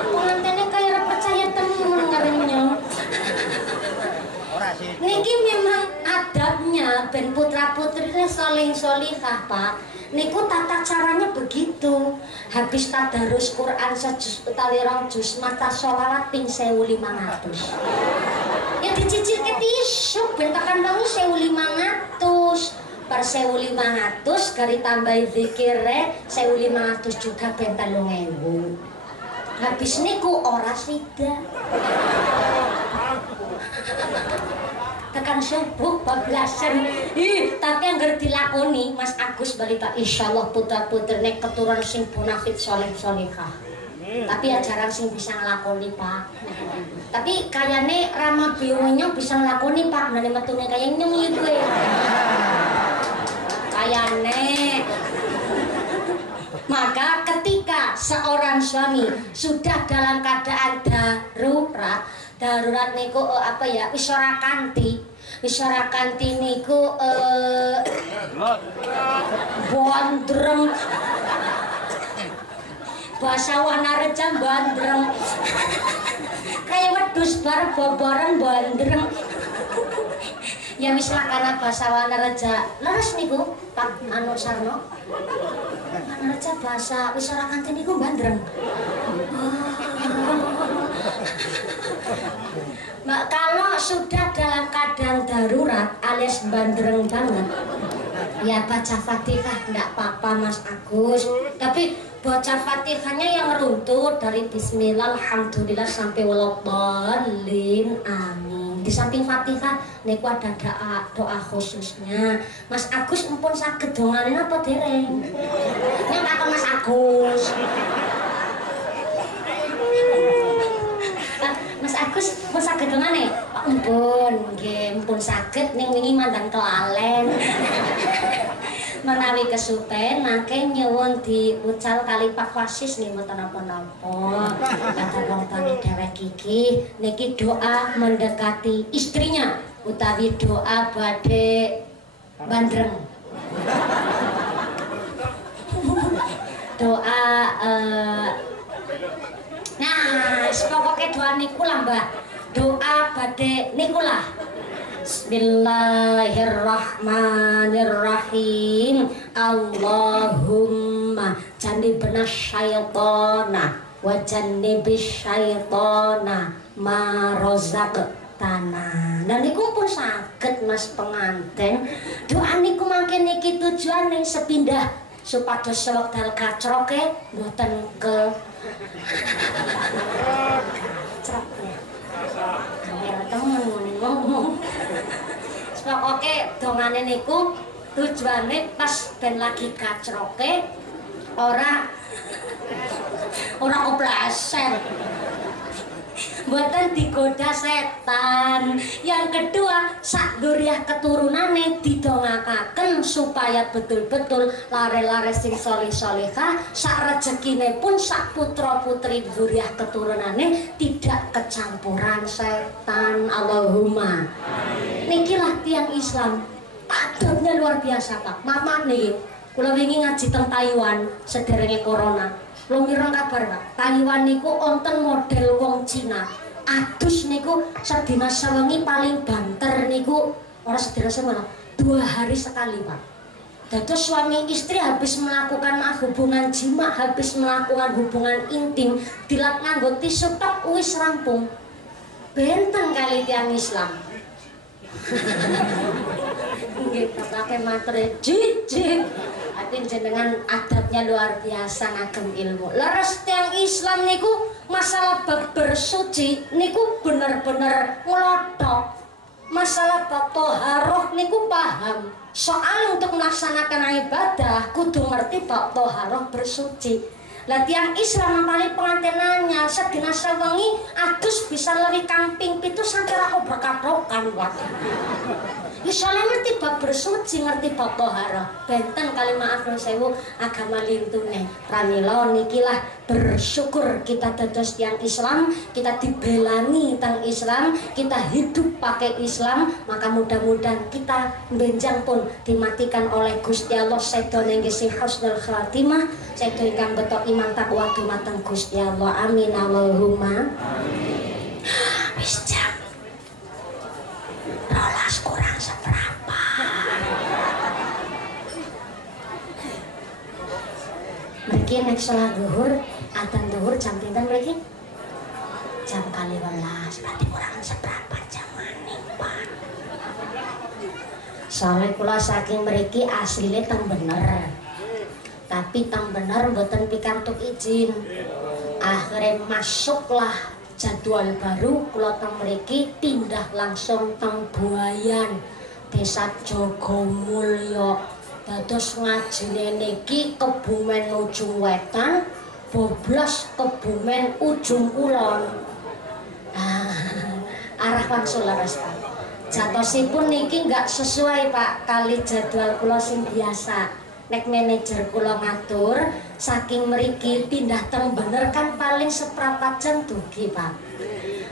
Pengantinnya kaya percaya temen ngarenyong. Niki memang adabnya ben putra-putrine saleh-salihah, Pak. Niku tata caranya begitu. Habis tadarus Quran sejus utawi 2 juz mata sholawat ping 1500. Ya dicicilke tisuk ben tekan wengi 1500. Per 1500 kari tambahi zikire 1500 juga ben 3000. Habis niku ora sida. Tekan subuh bablasan. Tapi anggar dilakoni Mas Agus balita insyaallah putra-putrine keturunan sing bonafit saleh-salehah. Tapi ya jarang sing bisa nglakoni, Pak. Tapi kayane Rama Bionya bisa nglakoni, Pak. Nane metune kaya nyung iki kowe. Kayane. Maka ketika seorang suami sudah dalam keadaan darurat niku apa ya, wis ora kanthi niku bondreng bahasa Wanareja bandreng kayak wedhus bar boboran bandreng. Ya wis lah karena bahasa Wanareja leres niku Pak Anu Sarno. Wanareja bahasa wis ora kanthi niku bandreng. Kalau sudah dalam keadaan darurat alias bandreng banget, Ya baca Fatihah enggak apa-apa Mas Agus. Tapi baca Fatihahnya yang runtut dari bismillah alhamdulillah sampai waladhdallin amin. Di samping Fatihah niku ada doa khususnya. Mas Agus mumpun saged dongane apa dereng? Nek takon Mas Agus. Mas Agus pun saged dongane? Mumpun nggih, mumpun saged ning wingi mandang kelalen. Menawi kesupen mangke nyuwun diucal kali Pak Wasis nggih mboten napa-napa. Kata wong tani dhewek iki niki doa mendekati istrinya utawi doa badhe bandreng. Doa nah, pokoknya doa niku lah Mbak. Doa badhe niku lah. Bismillahirrahmanirrahim. Allahumma jannibna syaitana wa jannibis syaitana ma razaqtana. Nah niku pun saged Mas penganten. Doa niku mangke niki tujuane sepindah supados sewekdal kacroke mboten ke croknya. Angel temen ngomong. Pokoke dongane niku tujuane pas ben lagi kacroke ora kepleset. Mboten digoda setan. Yang kedua, sak dzurriah keturunane didongakaken supaya betul-betul lare-lare sing soleh-solehah, sak rezekine pun sak putra-putri dzurriah keturunane tidak kecampuran setan. Allahumma. Niki lah tiang Islam. Adabnya luar biasa, Pak. Mama nih, kula wingi ngaji teng Taiwan sederenge corona. Belum mireng kabar Pak, Taiwan niku onten model wong Cina. Adus niku sedina sewengi paling banter niku ora sedina sewengi 2 hari sekali Pak. Dados suami istri habis melakukan hubungan jima, habis melakukan hubungan intim, dilap nganggo tisu tok wis rampung. Benten kali tiang Islam. Nggih, pakai materi jijik. Atin jenengan adabnya luar biasa ngagem ilmu. Leres tiang Islam niku masalah bab bersuci niku bener-bener ngelotok. Masalah bab toharoh niku paham. Soal untuk melaksanakan ibadah kudu ngerti bab toharoh bersuci. Lah tiang Islam paling pengantenannya sedina sewengi adus bisa lebih kamping pitu sampai ra obrek-abrokan wae. Misalnya ngerti bab bersuci, ngerti bab toharoh. Benten kali maaf nun sewu agama lintune. Pramila nikilah bersyukur kita dados tiang Islam, kita dibelani teng Islam, kita hidup pakai Islam, maka mudah-mudahan kita benjang pun dimatikan oleh Gusti Allah sedo nggih sing husnul khatimah, sedo ingkang beto iman takwa dumateng Gusti Allah. Amin Allahumma. Amin. Wis jam 12 kurang seberapa. Mriki nek salat zuhur, adzan zuhur jam pinten mriki? Jam 12, berarti kurang seberapa jam maning, Pak. Soalnya kula saking mriki asline teng bener. Tapi teng bener mboten pikantuk izin. Akhirnya masuklah jadwal baru kula teng mriki pindah langsung teng Buayan Desa Jogomulyo. Dados ngajine niki Kebumen ujung wetan, Boblos Kebumen ujung kulon. Arah wangsul leres Pak. Jatosipun niki nggak sesuai Pak kali jadwal kula sing biasa. Nek manajer kula ngatur saking mriki pindah teng bener kan paling seprapat jam dugi Pak.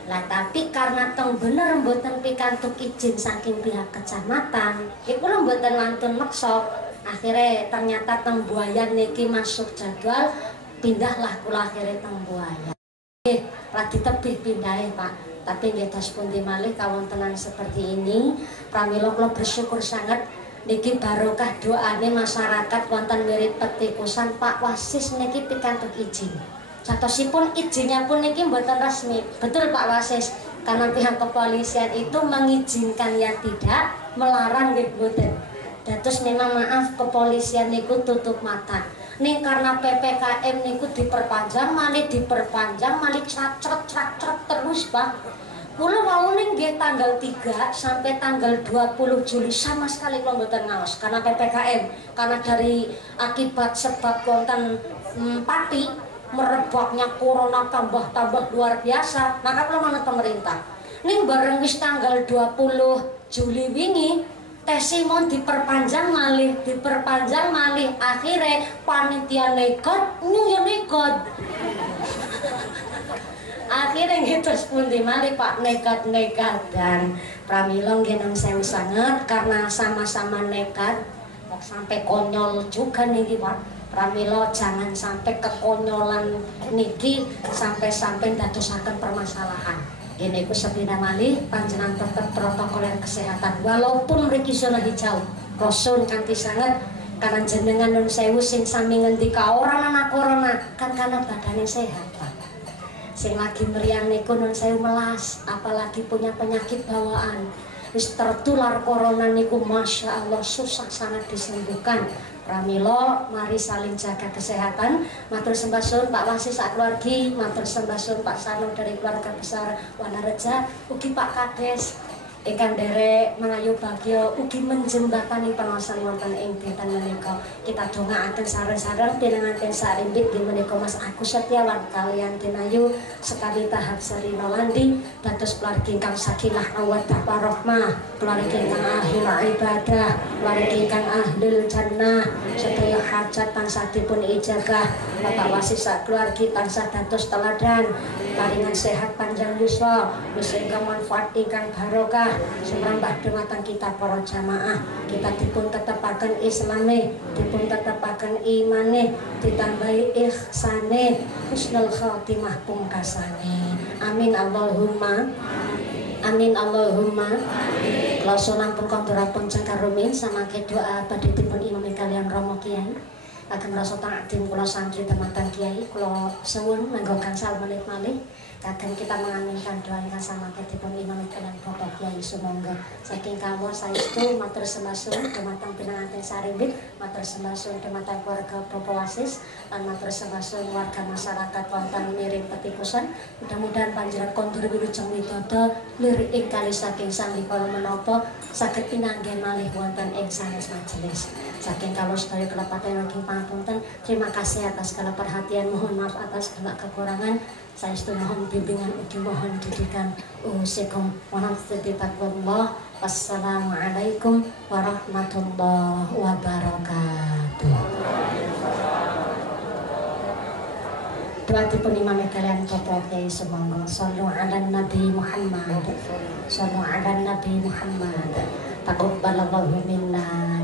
Lah tapi karena teng bener mboten pikantuk izin saking pihak kecamatan, iku kula mboten wantun meksa. Akhirnya ternyata teng Buayan niki masuk jadwal, pindahlah kula akhirnya teng Buayan. Lagi tebih pindahe Pak. Tapi nggih dos pundi malih kawontenan seperti ini, pramila kula bersyukur sangat. Niki barokah doane masyarakat wonten wirid petikusan Pak Wasis niki pikantuk izin. Satosipun izinnya pun niki mboten resmi. Betul Pak Wasis, karena pihak kepolisian itu mengizinkan ya tidak, melarang nggih mboten. Dados memang maaf kepolisian niku tutup mata. Ning karena PPKM niku diperpanjang malih crat terus, Pak. Kula wau ning nggih tanggal 3 sampai tanggal 20 Juli sama sekali kula mboten ngaos karena PPKM. Karena dari akibat sebab wonten pati merebaknya corona tambah luar biasa, maka kula manut pemerintah. Ning bareng wis tanggal 20 Juli wingi tesimon diperpanjang malih akhirnya panitia nekat akhirnya ngitus pundi malih Pak nekat dan pramila nggih nang sewu sanget karena sama-sama nekat kok sampai konyol juga niki Pak. Pramila jangan sampai kekonyolan niki sampai dadosaken permasalahan. Ini ku sepina malih panjenengan tetap protokoler kesehatan walaupun mriki zona hijau rosun kanthi sanget karena jenengan nun sewu sing sami ngendika ora ana corona kan karena badane sehat Pak. Sing lagi meriang niku nun sewu melas apalagi punya penyakit bawaan wis tertular corona niku masya Allah susah sangat disembuhkan. Pramila mari saling jaga kesehatan. Matur sembah suwun Pak Wasis sak keluargi, matur sembah suwun Pak Sano dari keluarga besar Wanareja, ugi Pak Kades ingkang derek Melayu Bagyo ugi menjembatani pengawasan wonten ing dinten menika. Kita dongaaken sareng-sareng pinanganten sarimbit di menika Mas Agus Setiawan kalian Dinayu sekali tahap Sari Nolandi dados keluarga ingkang sakinah mawaddah warahmah, keluarga ingkang akhir ibadah, keluarga ingkang ahlul jannah, sedaya hajat tansah dipun ijabah. Bapak Wasis sak keluarga tansah dados teladan, paringan sehat panjang yuswa, ingkang manfaat ingkang barokah. Semrambah dumateng kita para jamaah, kita dipun tetepaken islame, dipun tetepaken imane, ditambahi ihsane, husnul khotimah pungkasane. Amin Allahumma. Amin Allahumma. Kula sunampun konturapun cengkarumin samangke doa badhe dipun imami kalian Romo Kiai. Ageng rasa ta'zim kula santri teman-teman Kiai kula suwun nganggo gangsal menit malih. Kadang kita mengaminkan doa ingkang samangke dipun imami kalian Bapak Kiai sumangga saking kawula saestu matur sembah suwun dumateng pinanganten sarimbit, matur sembah suwun dumateng keluarga Bapak Wasis lan matur sembah suwun warga masyarakat wonten miring petikusan. Mudah-mudahan panjenengan kondur wilujeng widodo lir ing kali saking sandikala menapa saged pinanggih malih wonten ing sanes majelis. Saking kawula sedaya kelepatan saking pangapunten. Terima kasih atas segala perhatian, mohon maaf atas segala kekurangan. Saestu mohon bimbingan ugi mohon didikan usikum mohon taqwallah. Wassalamualaikum warahmatullahi wabarakatuh. Doa dipun imami kalian Bapak Kiai sumangga. Shallu ala Nabi Muhammad. Shallu ala Nabi Muhammad. Taqabbalallahu minna